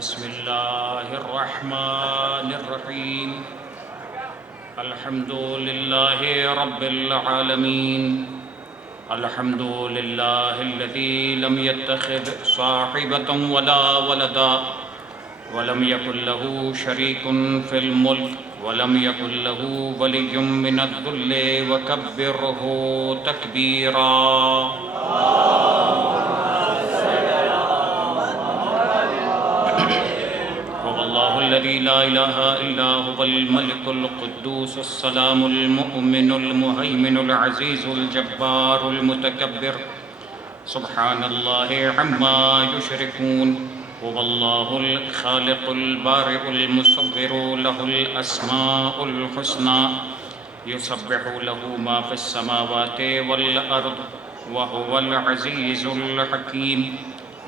بسم الله الرحمن الرحيم. الحمد لله رب العالمين. الحمد لله الذي لم يتخذ صاحبة ولا ولدا ولم يكن له شريك في الملك ولم يكن له ولي من الذل وكبره تكبيرا. والله الذي لا إله إلا هو الملك القدوس السلام المؤمن المهيمن العزيز الجبار المتكبر سبحان الله عما يشركون. هو الله الخالق البارئ المصور له الأسماء الحسنى يسبح له ما في السماوات والأرض وهو العزيز الحكيم.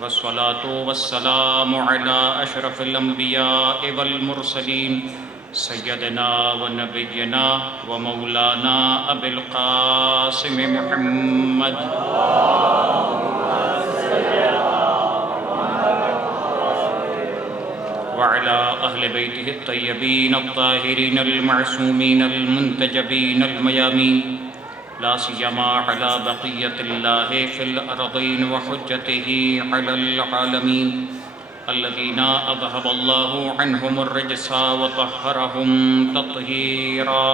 والصلاة والسلام على أشرف الأنبياء والمرسلين سيدنا ونبينا ومولانا أبي القاسم محمد وعلى أهل بيته الطيبين الطاهرين المعصومين المنتجبين الميامين لا سيما على بقية الله في الأرضين وحجته على العالمين الذين أذهب الله عنهم الرجس وطهرهم تطهيرا.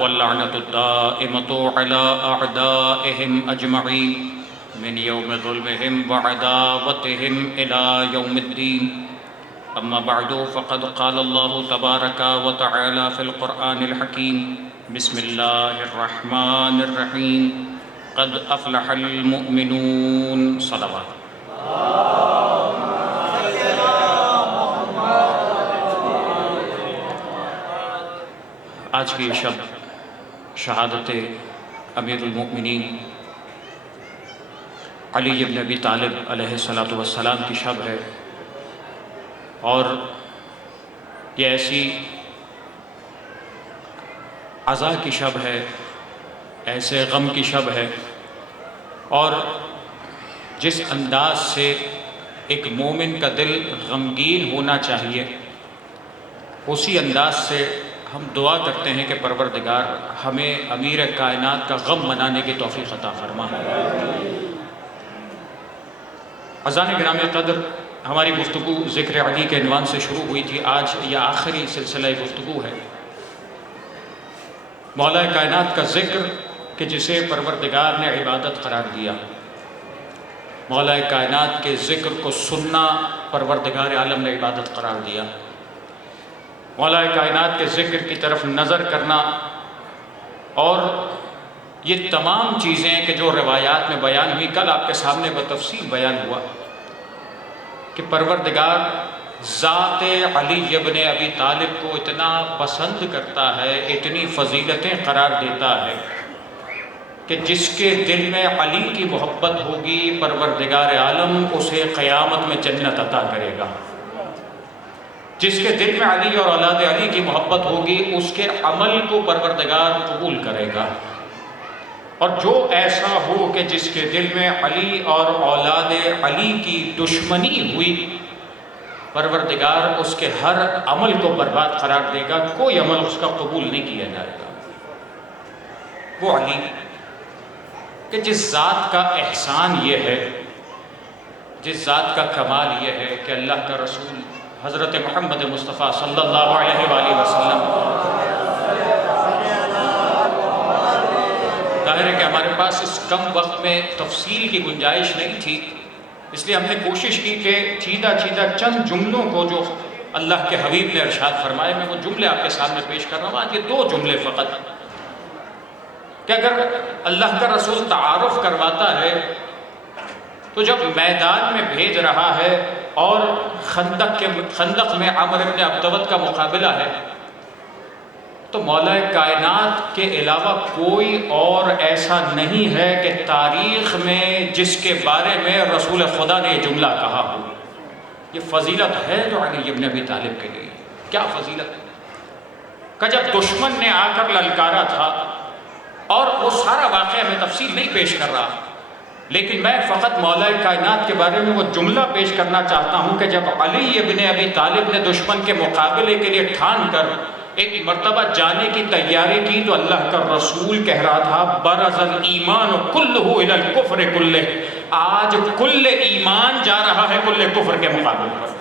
واللعنة الدائمة على أعدائهم أجمعين من يوم ظلمهم وعداوتهم إلى يوم الدين. أما بعد فقد قال الله تبارك وتعالى في القرآن الحكيم بسم الله الرحمن الرحيم قد أفلح المؤمنون. صلوات. آج کی شب شہادت امیر المؤمنین علی بن ابی طالب علیہ السلام کی شب ہے، اور یہ ایسی عزا کی شب ہے، ایسے غم کی شب ہے، اور جس انداز سے ایک مومن کا دل غمگین ہونا چاہیے، اسی انداز سے ہم دعا کرتے ہیں کہ پروردگار ہمیں امیر کائنات کا غم منانے کی توفیق عطا فرما. عزیزان گرامی قدر، ہماری گفتگو ذکر علی کے عنوان سے شروع ہوئی تھی. آج یہ آخری سلسلہ گفتگو ہے مولا کائنات کا ذکر کہ جسے پروردگار نے عبادت قرار دیا. مولا کائنات کے ذکر کو سننا پروردگار عالم نے عبادت قرار دیا. مولا کائنات کے ذکر کی طرف نظر کرنا، اور یہ تمام چیزیں کہ جو روایات میں بیان ہوئی، کل آپ کے سامنے بتفصیل بیان ہوا کہ پروردگار ذات علی ابن ابی طالب کو اتنا پسند کرتا ہے، اتنی فضیلتیں قرار دیتا ہے کہ جس کے دل میں علی کی محبت ہوگی پروردگار عالم اسے قیامت میں جنت عطا کرے گا. جس کے دل میں علی اور اولاد علی کی محبت ہوگی اس کے عمل کو پروردگار قبول کرے گا. اور جو ایسا ہو کہ جس کے دل میں علی اور اولاد علی کی دشمنی ہوئی، پروردگار اس کے ہر عمل کو برباد قرار دے گا، کوئی عمل اس کا قبول نہیں کیا جائے گا. وہ علی کہ جس ذات کا احسان یہ ہے، جس ذات کا کمال یہ ہے کہ اللہ کا رسول حضرت محمد مصطفیٰ صلی اللہ علیہ وآلہ وسلم، ظاہر ہے کہ ہمارے پاس اس کم وقت میں تفصیل کی گنجائش نہیں تھی، اس لیے ہم نے کوشش کی کہ چیدہ چند جملوں کو جو اللہ کے حبیب نے ارشاد فرمائے، میں وہ جملے آپ کے سامنے پیش کر رہا ہوں. آج یہ 2 جملے فقط کہ اگر اللہ کا رسول تعارف کرواتا ہے تو جب میدان میں بھیج رہا ہے اور خندق میں عمر بن عبدود کا مقابلہ ہے، تو مولا کائنات کے علاوہ کوئی اور ایسا نہیں ہے کہ تاریخ میں جس کے بارے میں رسول خدا نے یہ جملہ کہا ہو. یہ فضیلت ہے جو علی بن ابی طالب کے لیے. کیا فضیلت ہے کہ جب دشمن نے آ کر للکارا تھا اور وہ سارا واقعہ میں تفصیل نہیں پیش کر رہا، لیکن میں فقط مولا کائنات کے بارے میں وہ جملہ پیش کرنا چاہتا ہوں کہ جب علی ابن ابی طالب نے دشمن کے مقابلے کے لیے ٹھان کر ایک مرتبہ جانے کی تیاری کی تو اللہ کا رسول کہہ رہا تھا برز الایمان کلہ الی الکفر کلہ، آج کل ایمان جا رہا ہے کل کفر کے مقابلے پر۔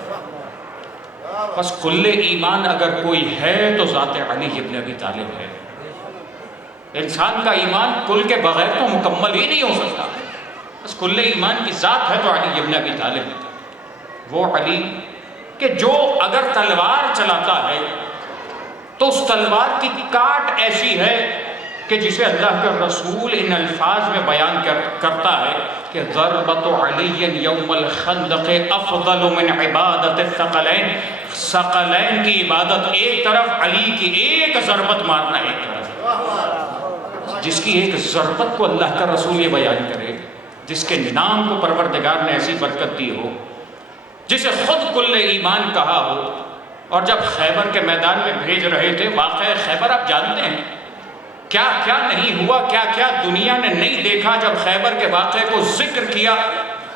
بس کل ایمان اگر کوئی ہے تو ذات علی ابن ابی طالب ہے۔ انسان کا ایمان کل کے بغیر تو مکمل ہی نہیں ہو سکتا، بس کل ایمان کی ذات ہے تو علی ابن ابی طالب، وہ علی کہ جو اگر تلوار چلاتا ہے تو اس تلوار کی کاٹ ایسی ہے کہ جسے اللہ کا رسول ان الفاظ میں بیان کرتا ہے کہ ضربت علی یوم الخندق افضل من عبادت الثقلین، ثقلین کی عبادت ایک طرف، علی کی ایک ضربت مارنا ایک طرف۔ جس کی ایک ضربت کو اللہ کا رسول یہ بیان کرے، جس کے نام کو پروردگار نے ایسی برکت دی ہو، جسے خود کل ایمان کہا ہو، اور جب خیبر کے میدان میں بھیج رہے تھے، واقعہ خیبر آپ جانتے ہیں کیا کیا نہیں ہوا، کیا کیا دنیا نے نہیں دیکھا۔ جب خیبر کے واقعے کو ذکر کیا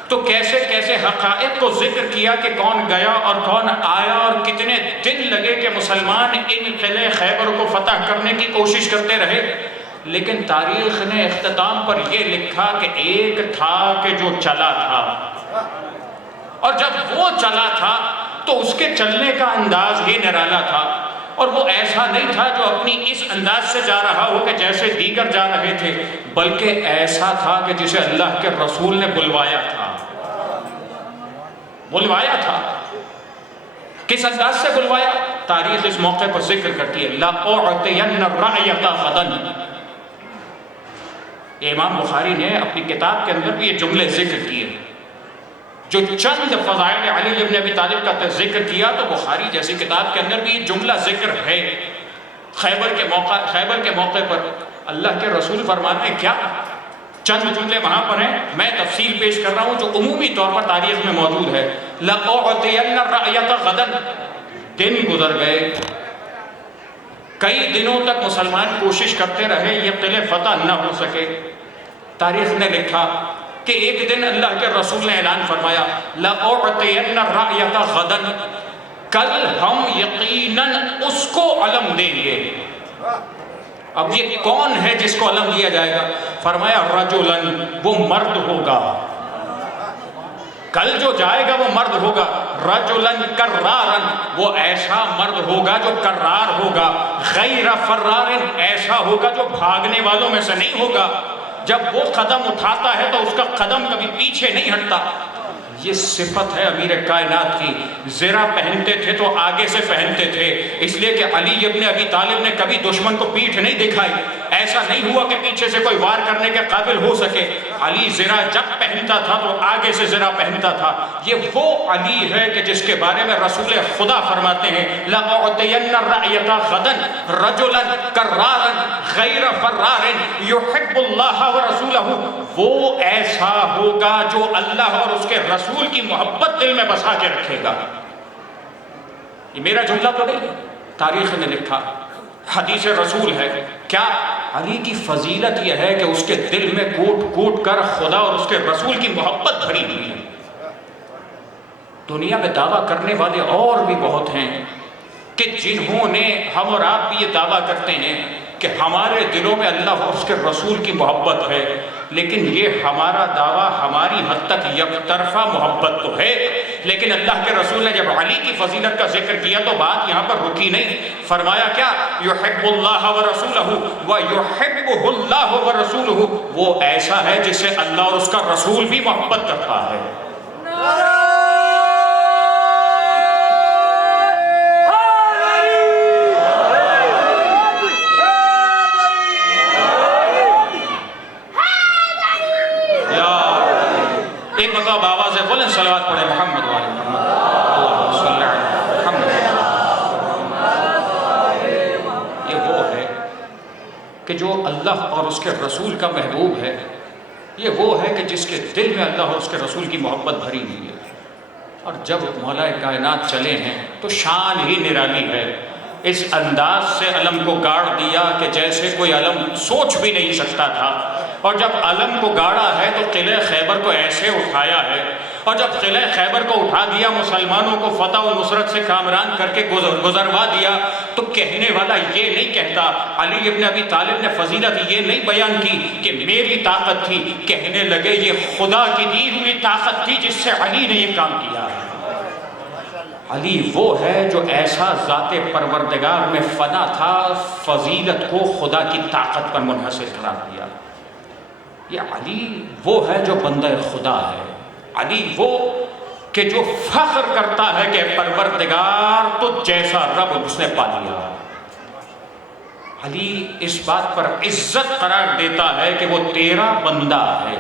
تو کیسے کیسے حقائق کو ذکر کیا کہ کون گیا اور کون آیا، اور کتنے دن لگے کہ مسلمان ان قلعے خیبر کو فتح کرنے کی کوشش کرتے رہے۔ لیکن تاریخ نے اختتام پر یہ لکھا کہ ایک تھا کہ جو چلا تھا، اور جب وہ چلا تھا تو اس کے چلنے کا انداز ہی نرالا تھا، اور وہ ایسا نہیں تھا جو اپنی اس انداز سے جا رہا ہو کہ جیسے دیگر جا رہے تھے، بلکہ ایسا تھا کہ جسے اللہ کے رسول نے بلوایا تھا۔ بلوایا تھا کس انداز سے بلوایا؟ تاریخ اس موقع پر ذکر کرتی ہے لَأُعْطِيَنَّ الرَّعْيَةَ غَدًا۔ امام بخاری نے اپنی کتاب کے اندر بھی یہ جملے ذکر کیے، جو چند فضائل علی ابن ابی طالب کا ذکر کیا تو بخاری جیسی کتاب کے اندر بھی یہ جملہ ذکر ہے۔ خیبر کے موقع پر اللہ کے رسول فرماتے ہیں کیا؟ چند جملے وہاں پر ہیں، میں تفصیل پیش کر رہا ہوں جو عمومی طور پر تاریخ میں موجود ہے۔ لَأُعْطِيَنَّ الرَّعْيَةَ غَدًا۔ دن گزر گئے، کئی دنوں تک مسلمان کوشش کرتے رہے، یہ قلعے فتح نہ ہو سکے۔ تاریخ نے لکھا کہ ایک دن اللہ کے رسول نے اعلان فرمایا لَأُعْطِيَنَّ الرَّعْيَةَ غَدًا، کل ہم یقیناً اس کو علم دیں گے۔ اب یہ کون ہے جس کو علم دیا جائے گا؟ فرمایا رَجُلًا، وہ مرد ہوگا، کل جو جائے گا وہ مرد ہوگا۔ رَجُلًا كَرَّارًا، وہ ایسا مرد ہوگا جو کرار ہوگا۔ غیر فرار، ایسا ہوگا جو بھاگنے والوں میں سے نہیں ہوگا، جب وہ قدم اٹھاتا ہے تو اس کا قدم کبھی پیچھے نہیں ہٹتا۔ یہ صفت ہے امیر کائنات کی۔ زرہ پہنتے تھے تو آگے سے پہنتے تھے، اس لیے کہ علی ابن ابی طالب نے کبھی دشمن کو پیٹھ نہیں دکھائی، ایسا نہیں ہوا کہ پیچھے سے کوئی وار کرنے کے قابل ہو سکے۔ علی زرہ جب پہنتا تھا تو آگے سے زرہ پہنتا تھا۔ یہ وہ علی ہے کہ جس کے بارے میں رسول خدا فرماتے ہیں لَأُعْطِيَنَّ الرَّعْيَةَ غَدًا رَجُلًا كَرَّارًا غَيْرَ فَرَّارٍ يُحِبُّ اللَّهَ وَرَسُولَهُ، وہ ایسا ہوگا جو اللہ اور اس کے رسول کی محبت دل میں بسا کے رکھے گا۔ یہ میرا جملہ تو نہیں، تاریخ نے لکھا، حدیث رسول ہے۔ کیا؟ علی کی فضیلت یہ ہے کہ اس کے دل میں کوٹ کوٹ کر خدا اور اس کے رسول کی محبت بھری ہوئی ہے۔ دنیا میں دعویٰ کرنے والے اور بھی بہت ہیں کہ جنہوں نے، ہم اور آپ بھی یہ دعویٰ کرتے ہیں کہ ہمارے دلوں میں اللہ اور اس کے رسول کی محبت ہے، لیکن یہ ہمارا دعویٰ ہماری حد تک یک طرفہ محبت تو ہے، لیکن اللہ کے رسول نے جب علی کی فضیلت کا ذکر کیا تو بات یہاں پر رکی نہیں۔ فرمایا کیا؟ یحب اللہ ورسولہ ویحبہ اللہ ورسولہ، وہ ایسا ہے جسے اللہ اور اس کا رسول بھی محبت کرتا ہے۔ ایک مطلب آواز ہے، بولیں صلوات پڑھیں محمد والے محمد، اللہم صلی علی محمد۔ یہ وہ ہے کہ جو اللہ اور اس کے رسول کا محبوب ہے، یہ وہ ہے کہ جس کے دل میں اللہ اور اس کے رسول کی محبت بھری ہوئی ہے۔ اور جب مولا کائنات چلے ہیں تو شان ہی نرالی ہے۔ اس انداز سے علم کو گاڑ دیا کہ جیسے کوئی علم سوچ بھی نہیں سکتا تھا، اور جب علم کو گاڑا ہے تو قلعہ خیبر کو ایسے اٹھایا ہے، اور جب قلعہ خیبر کو اٹھا دیا، مسلمانوں کو فتح و نصرت سے کامران کر کے گزروا دیا، تو کہنے والا یہ نہیں کہتا، علی ابن ابی طالب نے فضیلت یہ نہیں بیان کی کہ میری طاقت تھی، کہنے لگے یہ خدا کی دی ہوئی طاقت تھی جس سے علی نے یہ کام کیا۔ علی وہ ہے جو ایسا ذات پروردگار میں فنا تھا، فضیلت کو خدا کی طاقت پر منحصر قرار دیا۔ یہ علی وہ ہے جو بندہ خدا ہے، علی وہ کہ جو فخر کرتا ہے کہ پروردگار تو جیسا رب اس نے پا لیا۔ علی اس بات پر عزت قرار دیتا ہے کہ وہ تیرا بندہ ہے۔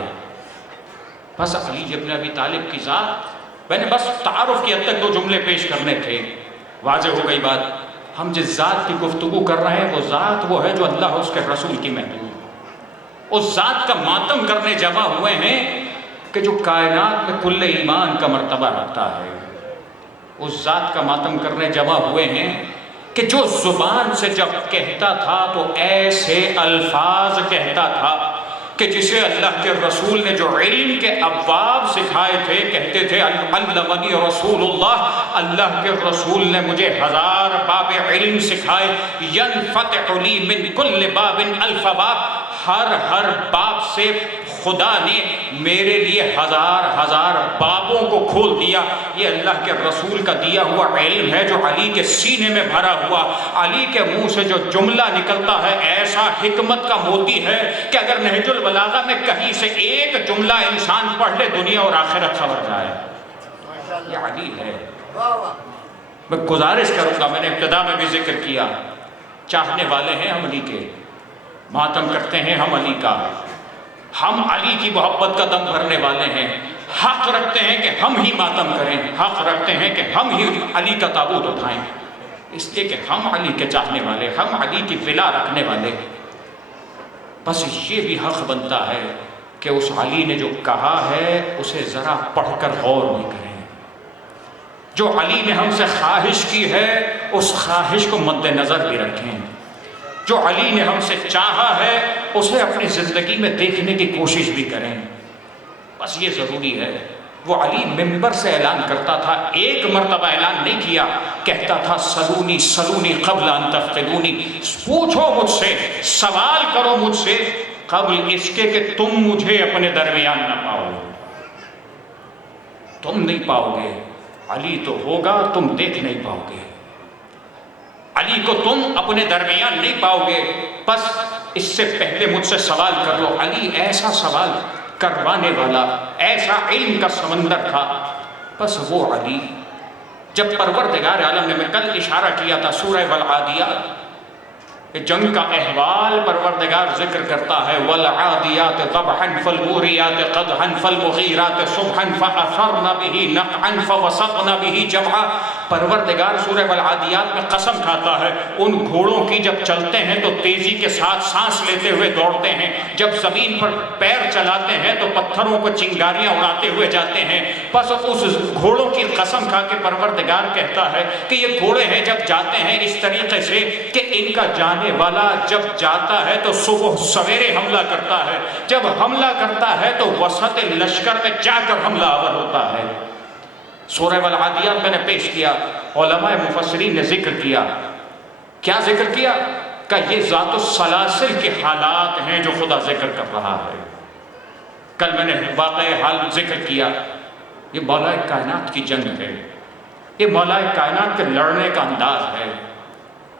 بس علی ابن ابی طالب کی ذات، میں نے بس تعارف کی حد تک 2 جملے پیش کرنے تھے، واضح ہو گئی بات۔ ہم جس ذات کی گفتگو کر رہے ہیں وہ ذات وہ ہے جو اللہ اس کے رسول کی محبوب، اس ذات کا ماتم کرنے جمع ہوئے ہیں کہ جو کائنات میں کل ایمان کا مرتبہ رکھتا ہے، اس ذات کا ماتم کرنے جمع ہوئے ہیں کہ جو زبان سے جب کہتا تھا تو ایسے الفاظ کہتا تھا کہ جسے اللہ کے رسول نے جو علم کے ابواب سکھائے تھے، کہتے تھے علمنی رسول اللہ کے رسول نے مجھے 1000 باب علم سکھائے، ینفتح لی من کل باب الف باب، ہر باب سے خدا نے میرے لیے 1000 بابوں کو کھول دیا۔ یہ اللہ کے رسول کا دیا ہوا علم ہے جو علی کے سینے میں بھرا ہوا، علی کے منہ سے جو جملہ نکلتا ہے ایسا حکمت کا موتی ہے کہ اگر نہج البلاغہ میں کہیں سے ایک جملہ انسان پڑھ لے دنیا اور آخرت سنور جائے۔ یہ علی ہے۔ میں گزارش کروں گا، میں نے ابتدا میں بھی ذکر کیا، چاہنے والے ہیں ہم علی کے، ماتم کرتے ہیں ہم علی کا، ہم علی کی محبت کا دم بھرنے والے ہیں، حق رکھتے ہیں کہ ہم ہی ماتم کریں، حق رکھتے ہیں کہ ہم ہی علی کا تابوت اٹھائیں، اس لیے کہ ہم علی کے چاہنے والے، ہم علی کی ولا رکھنے والے۔ بس یہ بھی حق بنتا ہے کہ اس علی نے جو کہا ہے اسے ذرا پڑھ کر غور بھی کریں، جو علی نے ہم سے خواہش کی ہے اس خواہش کو مد نظر بھی رکھیں، جو علی نے ہم سے چاہا ہے اسے اپنی زندگی میں دیکھنے کی کوشش بھی کریں۔ بس یہ ضروری ہے۔ وہ علی منبر سے اعلان کرتا تھا، ایک مرتبہ اعلان نہیں کیا، کہتا تھا سلونی سلونی قبل ان تفقدونی، پوچھو مجھ سے، سوال کرو مجھ سے قبل اس کے کہ تم مجھے اپنے درمیان نہ پاؤ۔ تم نہیں پاؤ گے، علی تو ہوگا، تم دیکھ نہیں پاؤ گے، علی کو تم اپنے درمیان نہیں پاؤ گے۔ بس اس سے پہلے مجھ سے سوال کر لو۔ علی ایسا سوال کروانے والا، ایسا علم کا سمندر تھا۔ بس وہ علی جب پروردگار عالم نے، میں کل اشارہ کیا تھا سورہ والعادیات، جنگ کا احوال پروردگار ذکر کرتا ہے، والعادیات ضبحا فالموریات قدحا فالمغیرات صبحا فاثرن به نقعا فوسطن به جمعا۔ پروردگار سورہ والعادیات میں قسم کھاتا ہے ان گھوڑوں کی جب چلتے ہیں تو تیزی کے ساتھ سانس لیتے ہوئے دوڑتے ہیں، جب زمین پر پیر چلاتے ہیں تو پتھروں کو چنگاریاں اڑاتے ہوئے جاتے ہیں۔ بس اس گھوڑوں کی قسم کھا کے پروردگار کہتا ہے کہ یہ گھوڑے ہیں جب جاتے ہیں اس طریقے سے کہ ان کا جانے والا جب جاتا ہے تو صبح سویرے حملہ کرتا ہے، جب حملہ کرتا ہے تو وسط لشکر میں جا کر حملہ آور ہوتا ہے۔ سورہ والعادیات میں نے پیش کیا، علماء مفسرین نے ذکر کیا، کیا ذکر کیا کہ یہ ذات السلاسل کے حالات ہیں جو خدا ذکر کر رہا ہے۔ کل میں نے واقع حال ذکر کیا، یہ مولا کائنات کی جنگ ہے، یہ مولا کائنات کے لڑنے کا انداز ہے،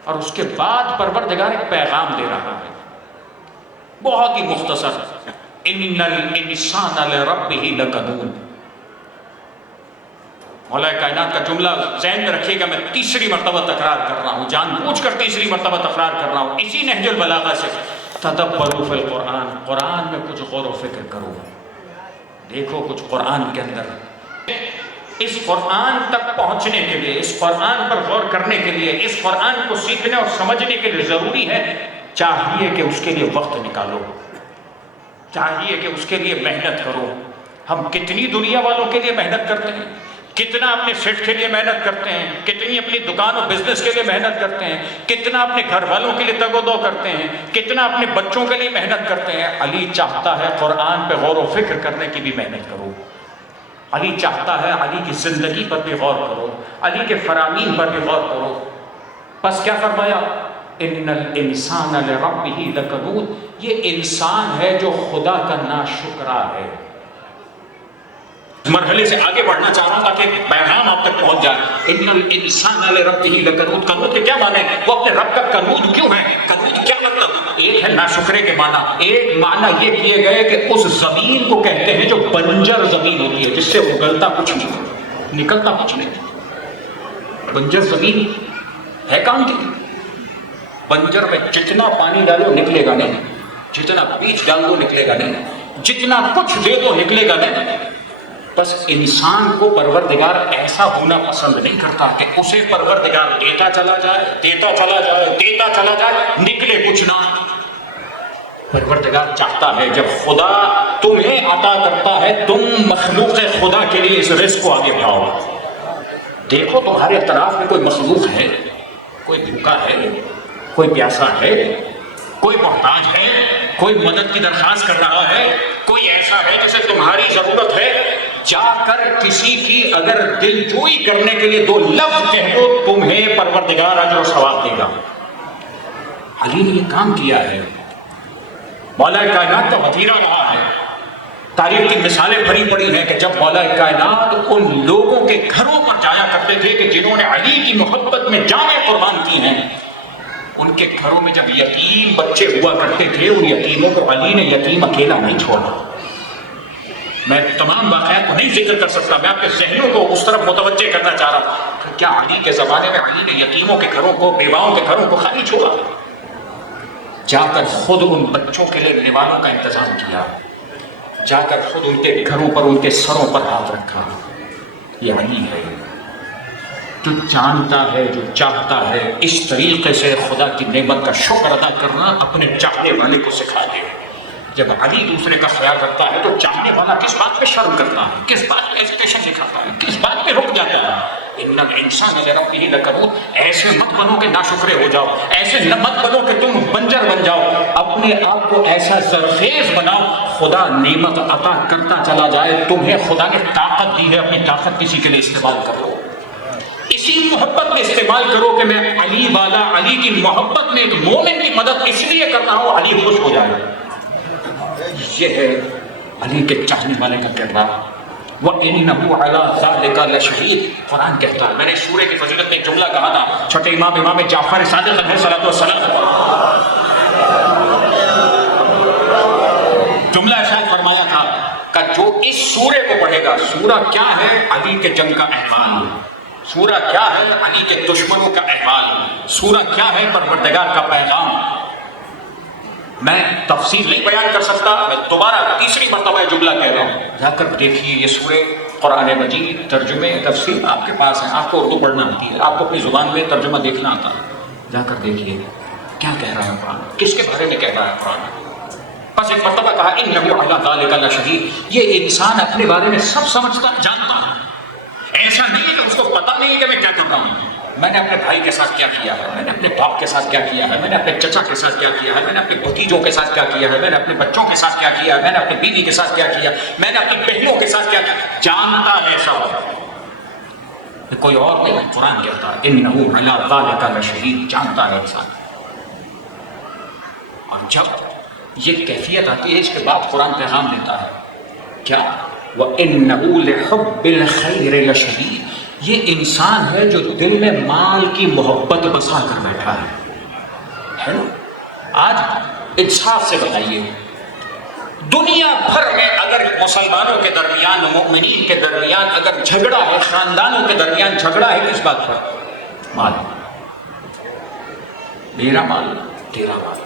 اور اس کے بعد پروردگار ایک پیغام دے رہا ہے بہت ہی مختصر، ان الانسان لربہ لکنون۔ مولا کائنات کا جملہ ذہن میں رکھیے گا، میں تیسری مرتبہ تکرار کر رہا ہوں، جان بوجھ کر تیسری مرتبہ تکرار کر رہا ہوں، اسی نہج البلاغہ سے، تدبروا فی القرآن، قرآن میں کچھ غور و فکر کرو، دیکھو کچھ قرآن کے اندر۔ اس قرآن تک پہنچنے کے لیے، اس قرآن پر غور کرنے کے لیے، اس قرآن کو سیکھنے اور سمجھنے کے لیے ضروری ہے، چاہیے کہ اس کے لیے وقت نکالو، چاہیے کہ اس کے لیے محنت کرو۔ ہم کتنی دنیا والوں کے لیے محنت کرتے ہیں، کتنا اپنے فٹ کے لیے محنت کرتے ہیں، کتنی اپنی دکان اور بزنس کے لیے محنت کرتے ہیں، کتنا اپنے گھر والوں کے لیے تگ و دو کرتے ہیں، کتنا اپنے بچوں کے لیے محنت کرتے ہیں۔ علی چاہتا ہے قرآن پہ غور و فکر کرنے کی بھی محنت کرو۔ علی چاہتا ہے علی کی زندگی پر بھی غور کرو، علی کے فرامین پر بھی غور کرو۔ بس کیا فرمایا؟ ان الانسان لربہ لکنود، یہ انسان ہے جو خدا کا ناشکرا ہے۔ مرحلے سے آگے بڑھنا چاہ رہا ہوں تاکہ پیغام آپ تک پہنچ جائے۔ ان الانسان لربہ لکنود، کنود کے کیا معنی؟ وہ اپنے رب کا کنود کیوں ہے؟ کنود کیا مطلب؟ ایک ہے ناشکرے کے معنی، ایک معنی یہ کیے گئے کہ اس زمین کو کہتے ہیں جو بنجر زمین ہوتی ہے، جس سے اگلتا کچھ نہیں، نکلتا کچھ نہیں۔ بنجر زمین ہے کام کی؟ بنجر میں جتنا پانی ڈالو نکلے گا نہیں، جتنا بیج ڈال دو نکلے گا نہیں، جتنا کچھ دے دو نکلے گا نہیں۔ بس انسان کو پروردگار ایسا ہونا پسند نہیں کرتا کہ اسے پروردگار دیتا چلا جائے، دیتا چلا جائے، دیتا چلا جائے، نکلے کچھ نہ۔ پروردگار چاہتا ہے جب خدا تمہیں عطا کرتا ہے، تم مخلوق خدا کے لیے اس رزق کو آگے بڑھاؤ۔ دیکھو تمہارے اطراف میں کوئی مخلوق ہے، کوئی بھوکا ہے، کوئی پیاسا ہے، کوئی محتاج ہے، کوئی مدد کی درخواست کر رہا ہے، کوئی ایسا ہے جسے تمہاری ضرورت ہے، جا کر کسی کی اگر دل جوئی کرنے کے لیے 2 لفظ کہہ دو، تمہیں پروردگار اجر و ثواب دے گا۔ علی نے یہ کام کیا ہے، مولا کائنات کا وزیرہ رہا ہے۔ تاریخ کی مثالیں بھری پڑی ہیں کہ جب مولا کائنات ان لوگوں کے گھروں پر جایا کرتے تھے کہ جنہوں نے علی کی محبت میں جانیں قربان کی ہیں، ان کے گھروں میں جب یتیم بچے ہوا کرتے تھے، ان یتیموں کو علی نے یتیم اکیلا نہیں چھوڑا۔ میں تمام واقعات کو نہیں ذکر کر سکتا، میں آپ کے ذہنوں کو اس طرف متوجہ کرنا چاہ رہا تھا کہ کیا علی کے زمانے میں علی نے یتیموں کے گھروں کو، بیواؤں کے گھروں کو خالی چھوڑا؟ جا کر خود ان بچوں کے لیے لیوانوں کا انتظام کیا، جا کر خود ان کے گھروں پر، ان کے سروں پر ہاتھ رکھا۔ یہ علی ہے جو جانتا ہے، جو چاہتا ہے۔ اس طریقے سے خدا کی نعمت کا شکر ادا کرنا اپنے چاہنے والے کو سکھا دے۔ جب علی دوسرے کا خیال رکھتا ہے تو چاہنے والا کس بات پہ شرم کرتا ہے، کس بات پہ ایجیٹیشن دکھاتا ہے، کس بات پہ رک جاتا ہے۔ ان الانسان لربہ لکنود، ایسے مت بنو کہ ناشکرے ہو جاؤ، ایسے مت بنو کہ تم بنجر بن جاؤ، اپنے آپ کو ایسا زرخیز بناؤ خدا نعمت عطا کرتا چلا جائے۔ تمہیں خدا نے طاقت دی ہے، اپنی طاقت کسی کے لیے استعمال کرو، اسی محبت میں استعمال کرو کہ میں علی والا، علی کی محبت میں ایک مومن کی مدد اس لیے کرتا ہوں علی خوش ہو جائے۔ یہ ہے علی کے چاہنے والے کا کردار۔ وَإِنَّهُ عَلَىٰ ذَلِكَ لَشَهِيدٌ، قرآن کہتا ہے۔ میں نے سورہ کی فضیلت میں ایک جملہ کہا تھا، چھٹے امام جعفر صادق علیہ السلام جملہ ارشاد فرمایا تھا کہ جو اس سورہ کو پڑھے گا، سورہ کیا ہے؟ علی کے جنگ کا احوال، سورہ کیا ہے؟ علی کے دشمنوں کا احوال، سورہ کیا ہے؟ پروردگار کا پیغام۔ میں تفصیل نہیں بیان کر سکتا، میں دوبارہ تیسری مرتبہ یہ جملہ کہہ رہا ہوں، جا کر دیکھیے یہ سورہ قرآن مجید، ترجمے تفسیر آپ کے پاس ہیں، آپ کو اردو پڑھنا آتی ہے، آپ کو اپنی زبان میں ترجمہ دیکھنا آتا ہے، جا کر دیکھیے کیا کہہ رہا ہے قرآن، کس کے بارے میں کہہ رہا ہے قرآن۔ بس ایک مرتبہ کہا انہ علی ذلک لشہید، یہ انسان اپنے بارے میں سب سمجھتا جانتا ہے، ایسا نہیں ہے کہ اس کو پتہ نہیں کہ میں کیا کر رہا ہوں۔ میں نے اپنے بھائی کے ساتھ کیا کیا ہے، میں نے اپنے باپ کے ساتھ کیا کیا ہے، میں نے اپنے چچا کے ساتھ کیا کیا ہے، میں نے اپنے بھتیجوں کے ساتھ کیا کیا ہے، میں نے اپنے بچوں کے ساتھ کیا کیا ہے، میں نے اپنی بیوی کے ساتھ کیا کیا، میں نے اپنی بہنوں کے ساتھ کیا کیا، جانتا ہے سب، کوئی اور نہیں۔ قرآن کہتا ہے انہ علی ذلک لشہید، جانتا ہے انسان۔ اور جب یہ کیفیت آتی ہے اس کے بعد قرآن پیغام دیتا ہے کیا؟ وَإِنَّهُ لِحُبِّ الْخَيْرِ لَشَدِيدٌ، یہ انسان ہے جو دل میں مال کی محبت بسا کر بیٹھا ہے نا؟ آج انصاف سے بتائیے، دنیا بھر میں اگر مسلمانوں کے درمیان، مؤمنین کے درمیان اگر جھگڑا ہے، خاندانوں کے درمیان جھگڑا ہے، کس بات پر؟ مال، میرا مال تیرا مال،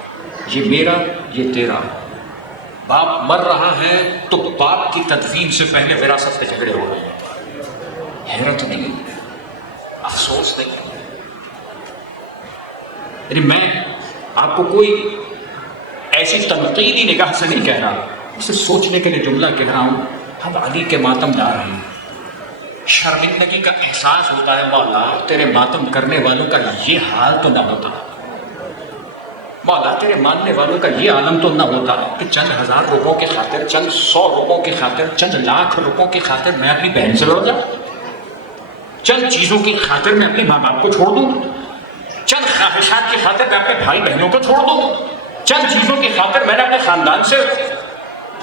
یہ میرا یہ تیرا۔ باپ مر رہا ہے تو باپ کی تدفین سے پہلے وراثت پہ جھگڑے ہو رہے ہیں۔ حیرت نہیں، افسوس نہیں، یعنی میں آپ کو کوئی ایسی تنقیدی نگاہ سے نہیں کہہ رہا، اسے سوچنے کے لیے جملہ کہہ رہا ہوں۔ ہم علی کے ماتم دار ہیں، شرمندگی کا احساس ہوتا ہے، مولا تیرے ماتم کرنے والوں کا یہ حال تو نہ ہوتا، مولا تیرے ماننے والوں کا یہ عالم تو نہ ہوتا کہ چند ہزار روپوں کی خاطر، چند 100 روپوں کی خاطر، چند لاکھ روپوں کی خاطر میں اپنی بہن سے لڑ جاؤں، چند چیزوں کی خاطر میں اپنے ماں باپ کو چھوڑ دوں، چند خواہشات کی خاطر میں اپنے بھائی بہنوں کو چھوڑ دوں، چند چیزوں کی خاطر میں نے اپنے خاندان سے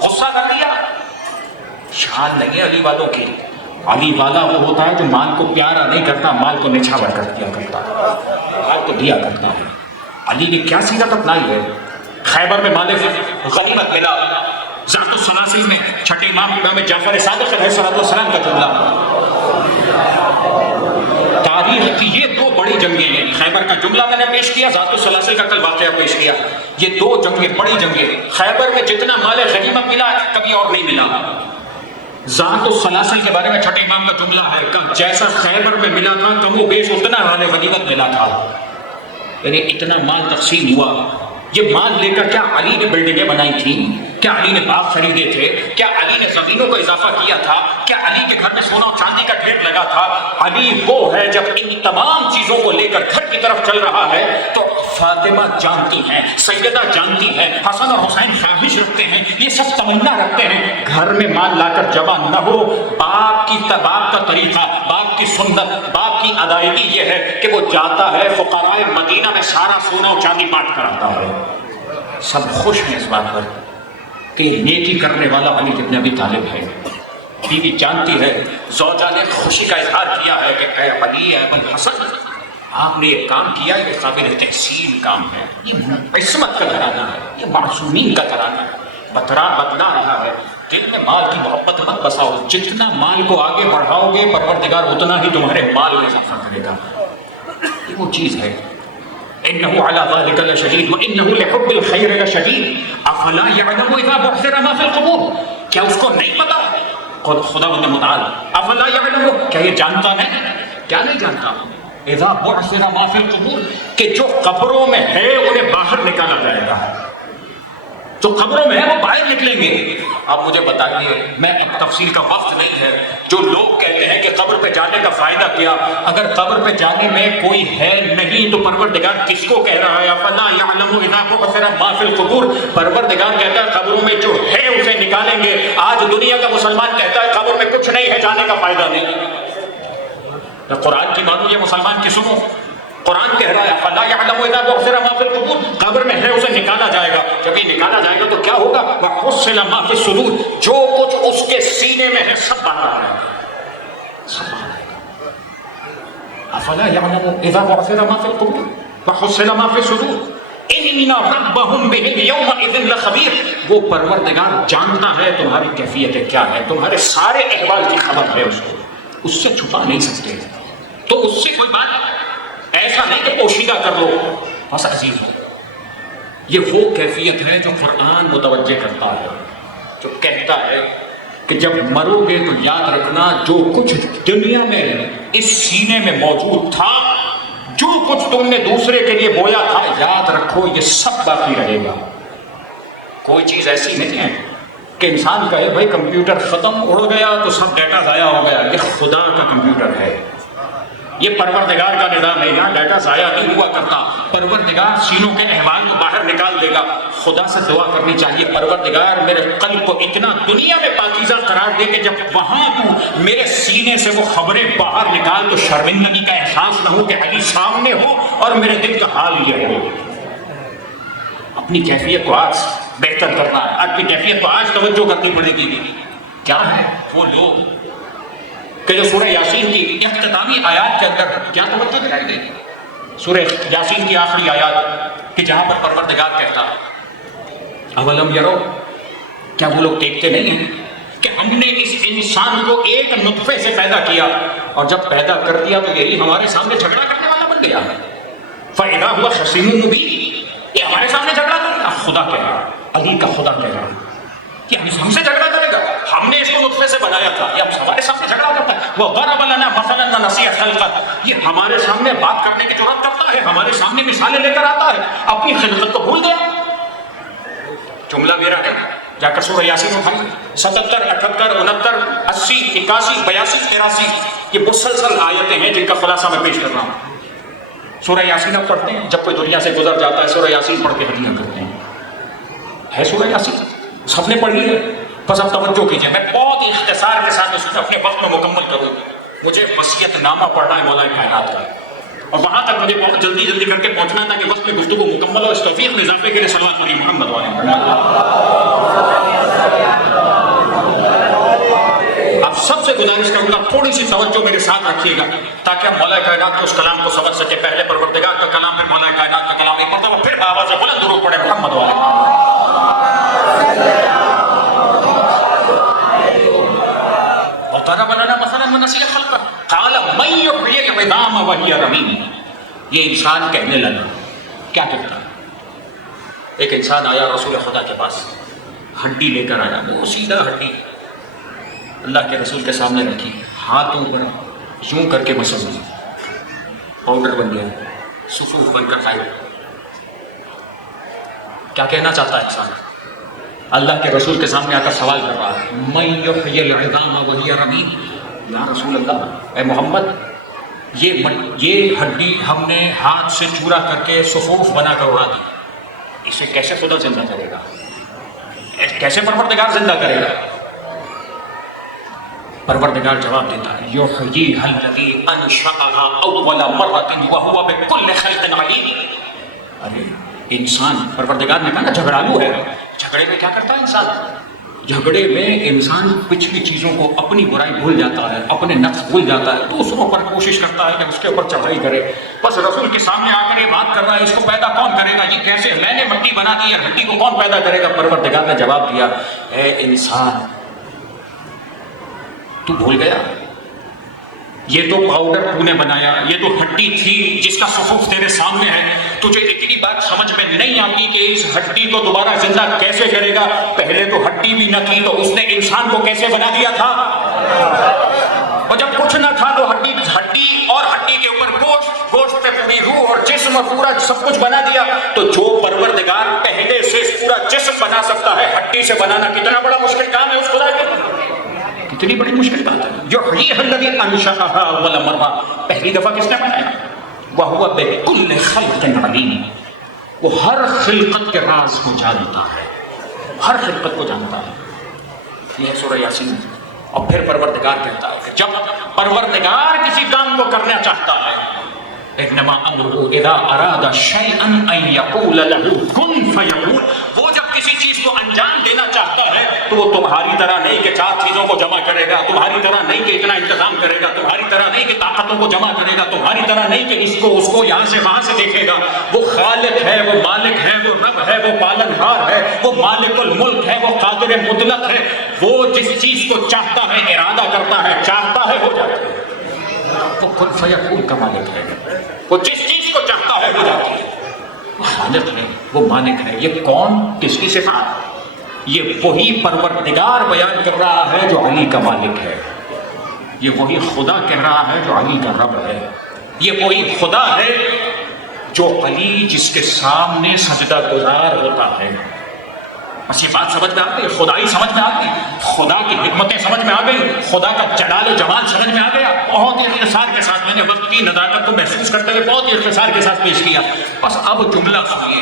غصہ کر دیا۔ شان نہیں ہے علی والوں کی، علی والا وہ ہوتا ہے جو مال کو پیارا نہیں کرتا، مال کو نچھاور کر دیا کرتا ہے، مال کو دیا کرتا ہے۔ علی نے کیا سیرت اپنائی ہے؟ خیبر میں مال غنیمت ملا، ذات السلاسل میں چھٹے امام جعفر صادق علیہ السلام کا جملہ، تاریخ کی یہ دو بڑی جنگیں ہیں، خیبر کا جملہ میں نے پیش کیا، ذات السلاسل کا کل واقعہ پیش کیا، یہ دو جنگیں بڑی جنگیں، خیبر میں جتنا مال غنیمت ملا کبھی اور نہیں ملا۔ ذات السلاسل کے بارے میں چھٹے امام کا جملہ ہے کہ جیسا خیبر میں ملا تھا کم و بیش اتنا مال غنیمت ملا تھا، یعنی اتنا مال تقسیم ہوا۔ یہ مال لے کر کیا علی نے بلڈنگیں بنائی تھیں؟ کیا علی نے باغ خریدے تھے؟ کیا علی نے زمینوں کو اضافہ کیا تھا؟ کیا علی کے گھر میں سونا اور چاندی کا ڈھیر لگا تھا؟ علی وہ ہے جب ان تمام چیزوں کو لے کر گھر کی طرف چل رہا ہے تو فاطمہ جانتی ہیں، سیدہ جانتی ہیں، حسن اور حسین خواہش رکھتے ہیں، یہ سب تمنا رکھتے ہیں گھر میں مال لا کر جمع نہ ہو۔ باپ کا طریقہ، باپ کی سنت، باپ کی ادائیگی یہ ہے کہ وہ جاتا ہے فقراء مدینہ میں سارا سونا اور چاندی بانٹ کر آتا ہے۔ سب خوش ہیں اس بات پر کہ نیکی کرنے والا علی بن ابی طالب ہے۔ بیوی جانتی ہے، زوجہ نے خوشی کا اظہار کیا ہے کہ اے علی، اے ابن حسن، آپ نے یہ کام کیا، یہ قابل تحسین کام ہے، یہ عصمت کا گھرانہ ہے، یہ معصومین کا گھرانہ ہے، بتلا رہا ہے۔ دل میں مال کی محبت مت بساؤ، جتنا مال کو آگے بڑھاؤ گے پروردگار اتنا ہی تمہارے مال میں اضافہ کرے گا۔ یہ وہ چیز ہے، إنه على ذلك لشديد وإنه لحب الخير لشديد أفلا يعلم إذا بعثر ما في القبور، کیا اس کو نہیں پتا خدا متعال افلا يعلم، کیا یہ جانتا ہے؟ کیا نہیں جانتا؟ اذا بعثر ما في القبور، کہ جو قبروں میں ہے انہیں باہر نکالا جائے گا، جو قبروں میں ہے وہ باہر نکلیں گے۔ اب مجھے بتائیے، میں اب تفصیل کا وقت نہیں ہے، جو لوگ کہتے ہیں کہ قبر پہ جانے کا فائدہ کیا؟ اگر قبر پہ جانے میں کوئی ہے نہیں تو پروردگار کس کو کہہ رہا ہے افلا یعلم اذا بعثر ما فی القبور؟ پروردگار کہتا ہے قبروں میں جو ہے اسے نکالیں گے۔ آج دنیا کا مسلمان کہتا ہے قبر میں کچھ نہیں ہے، جانے کا فائدہ نہیں۔ قرآن کی مانو، یہ مسلمان کی سنو، قرآن کہہ رہا ہے فلا یعلم اذا بعثر ما فی القبور، قبر میں ہے اسے نکالا جائے گا۔ جب یہ نکالا جائے گا تو کیا ہوگا؟ وحصل ما فی الصدور، جو کچھ اس کے سینے میں ہے سب باہر آئے گا، سب باہر آئے گا۔ افلا یعلم اذا بعثر ما فی القبور وحصل ما فی الصدور ان ربهم بهم یومئذ لخبیر، وہ پروردگار جانتا ہے تمہاری کیفیت کیا ہے، تمہارے سارے احوال کی خبر ہے، اس کو اس سے چھپا نہیں سکتے، تو اس سے کوئی بات ایسا نہیں کہ پوشیدہ کر لو۔ بس عزیز ہو، یہ وہ کیفیت ہے جو قرآن متوجہ کرتا ہے، جو کہتا ہے کہ جب مرو گے تو یاد رکھنا جو کچھ دنیا میں اس سینے میں موجود تھا، جو کچھ تم نے دوسرے کے لیے بویا تھا، یاد رکھو یہ سب باقی رہے گا۔ کوئی چیز ایسی نہیں ہے کہ انسان کہے بھائی کمپیوٹر ختم اڑ گیا تو سب ڈیٹا ضائع ہو گیا۔ یہ خدا کا کمپیوٹر ہے، یہ پروردگار کا نظام ہے، یہاں ڈیٹا ضائع نہیں ہوا کرتا۔ پروردگار سینوں کے احوال کو باہر نکال دے گا۔ خدا سے دعا کرنی چاہیے، پروردگار میرے قلب کو اتنا دنیا میں پاکیزہ قرار دے کہ جب وہاں تو میرے سینے سے وہ خبریں باہر نکال تو شرمندگی کا احساس نہ ہو کہ علی سامنے ہو اور میرے دل کا حال یہ ہو۔ اپنی کیفیت کو آج بہتر کرنا ہے، اپنی کیفیت کو آج توجہ کرنی پڑے گی۔ کیا ہے وہ لوگ کہ جو سورہ یاسین کی اختتامی آیات کے اندر کیا توجہ دلائی گئی؟ سورہ یاسین کی آخری آیات کہ جہاں پر پروردگار کہتا اولم یرو، کیا وہ لوگ دیکھتے نہیں ہیں کہ ہم نے اس انسان کو ایک نطفے سے پیدا کیا اور جب پیدا کر دیا تو یہی ہمارے سامنے جھگڑا کرنے والا بن گیا ہے۔ فَإِذَا هُوَ خَصِيمٌ مُبِينٌ، یہ ہمارے سامنے جھگڑا کرے گا۔ خدا کہہ رہا، علی کا خدا کہہ رہا کہ ہم سے جھگڑا کرے گا، ہم نے اس کو نطفے سے بنایا تھا، یہ ہمارے سامنے جھگڑا کرتا ہے۔ وَضَرَبَ لَنَا مَثَلًا وَنَسِيَ خَلْقَهُ، یہ ہمارے سامنے بات کرنے کی جرات کرتا ہے، ہمارے سامنے مثالیں لے کر آتا ہے، اپنی خلقت کو بھول گیا۔ جملہ میرا ہے، جا کر سورہ یاسین اٹھائیے، 77 78 69 80 81 82 83 یہ مسلسل آیتیں ہیں جن کا خلاصہ میں پیش کر رہا ہوں۔ سورہ یاسین آپ پڑھتے ہیں، جب کوئی دنیا سے گزر جاتا ہے سورہ یاسین پڑھ کے ہدیہ کرتے ہیں، ہے سورہ یاسین سب نے پڑھی ہے، بس اب توجہ کیجیے، میں بہت اختصار کے ساتھ اس کو اپنے وقت میں مکمل کروں۔ مجھے وصیت نامہ پڑھنا ہے مولا کائنات کا، اور وہاں تک مجھے بہت جلدی جلدی کر کے پہنچنا تھا کہ وقت میں گفتگو مکمل ہو۔ اس توفیق میں اضافے کے لیے صلوات پڑھیے محمد والے۔ اب سب سے گزارش کروں گا تھوڑی سی توجہ میرے ساتھ رکھیے گا تاکہ ہم مولا کائنات کے اس کلام کو سمجھ سکے۔ پہلے پروردگار کا کلام، پھر مولا کائنات کا کلام، ایک مرتبہ پھر آواز بلند درود پڑھے محمد والے۔ وضرب لنا مثلا ونسي خلقه قال من يحيي العظام وهي رميم۔ یہ انسان کہنے لگا، کیا کہتا ہے؟ ایک انسان آیا رسول خدا کے پاس، ہڈی لے کر آیا، وہ سیدھا ہڈی اللہ کے رسول کے سامنے رکھی، ہاتھوں پر یوں کر کے مسل پاؤڈر بن گیا، صفوف بن کر کھائے۔ کیا کہنا چاہتا ہے انسان؟ اللہ کے رسول کے سامنے آ کر سوال کر رہا ہے، من یحیی العظام وہی رمیم، یا رسول اللہ، اے محمد، یہ ہڈی ہم نے ہاتھ سے چورا کر کے صفوف بنا کر اڑا دی، اسے کیسے خدا زندہ کرے گا؟ کیسے پروردگار زندہ کرے گا؟ پروردگار جواب دیتا ہے، یحییھا الذی انشأھا اول مرۃ وہو بکل خلق علیم۔ ارے انسان، پروردگار نے کہا نا جھگڑالو ہے، جھگڑے میں کیا کرتا ہے انسان؟ جھگڑے میں انسان پچھلی چیزوں کو، اپنی برائی بھول جاتا ہے، اپنے نفس بھول جاتا ہے، دوسروں پر کوشش کرتا ہے کہ اس کے اوپر چڑھائی کرے۔ بس رسول کے سامنے آ کر یہ بات کر رہا ہے، اس کو پیدا کون کرے گا؟ یہ کیسے، میں نے مٹی بنا دی ہے، ہڈی کو کون پیدا کرے گا؟ پروردگار نے جواب دیا، اے انسان تو بھول گیا، یہ تو پاؤڈر تو نے بنایا، یہ تو ہڈی تھی جس کا صفوف تیرے سامنے ہے، تجھے اتنی بات سمجھ میں نہیں آتی کہ اس ہڈی کو دوبارہ زندہ کیسے کرے گا؟ پہلے تو ہڈی بھی نہ تھی تو اس نے انسان کو کیسے بنا دیا تھا؟ اور جب کچھ نہ تھا تو ہڈی اور ہڈی کے اوپر گوشت پہ پوری روح اور جسم پورا سب کچھ بنا دیا۔ تو جو پروردگار پہلے سے پورا جسم بنا سکتا ہے، ہڈی سے بنانا کتنا بڑا مشکل کام ہے اس خدا کے، کتنی بڑی مشکل بات ہے۔ یحییھا الذی انشأھا اول مرہ، پہلی دفعہ کس نے بنایا؟ وہو بکل خلق علیم، وہ ہر خلقت کے راز کو جانتا ہے، ہر خلقت کو جانتا ہے۔ یہ ہے سورہ یاسین۔ اور پھر پروردگار کہتا ہے کہ جب پروردگار کسی کام کو کرنا چاہتا ہے، انما امرہ اذا اراد شیئا ان یقول لہ کن فیکون، وہ جب کسی چیز کو انجام دینا چاہتا ہے تو وہ تمہاری طرح نہیں کہ 4 چیزوں کو جمع کرے گا، تمہاری طرح نہیں کہ اتنا انتظام کرے گا، تمہاری طرح نہیں کہ طاقتوں کو جمع کرے گا، تمہاری طرح نہیں کہ اس کو یہاں سے وہاں سے دیکھے گا۔ وہ خالق ہے، وہ مالک ہے، وہ رب ہے، وہ پالنہار ہے، وہ مالک الملک ہے، وہ قادر مطلق ہے۔ وہ جس چیز کو چاہتا ہے ارادہ کرتا ہے، چاہتا ہے ہو جاتا ہے۔ وہ کن فیکون کا مالک ہے، وہ جس چیز کو چاہتا ہے ہو جاتی ہے۔ وہ خالق ہے، وہ مالک ہے۔ یہ کون، کس کی صفات؟ یہ وہی پروردگار بیان کر رہا ہے جو علی کا مالک ہے، یہ وہی خدا کہہ رہا ہے جو علی کا رب ہے، یہ وہی خدا ہے جو علی جس کے سامنے سجدہ گزار ہوتا ہے۔ بس یہ بات سمجھ میں آ گئی، خدائی سمجھ میں آ گئی، خدا کی حکمتیں سمجھ میں آ گئی، خدا کا جلال و جمال سمجھ میں آ گیا۔ بہت ہی اختصار کے ساتھ میں نے وقت کی نزاکت کو محسوس کرتے ہوئے بہت ہی اختصار کے ساتھ پیش کیا۔ بس اب جملہ سنیے،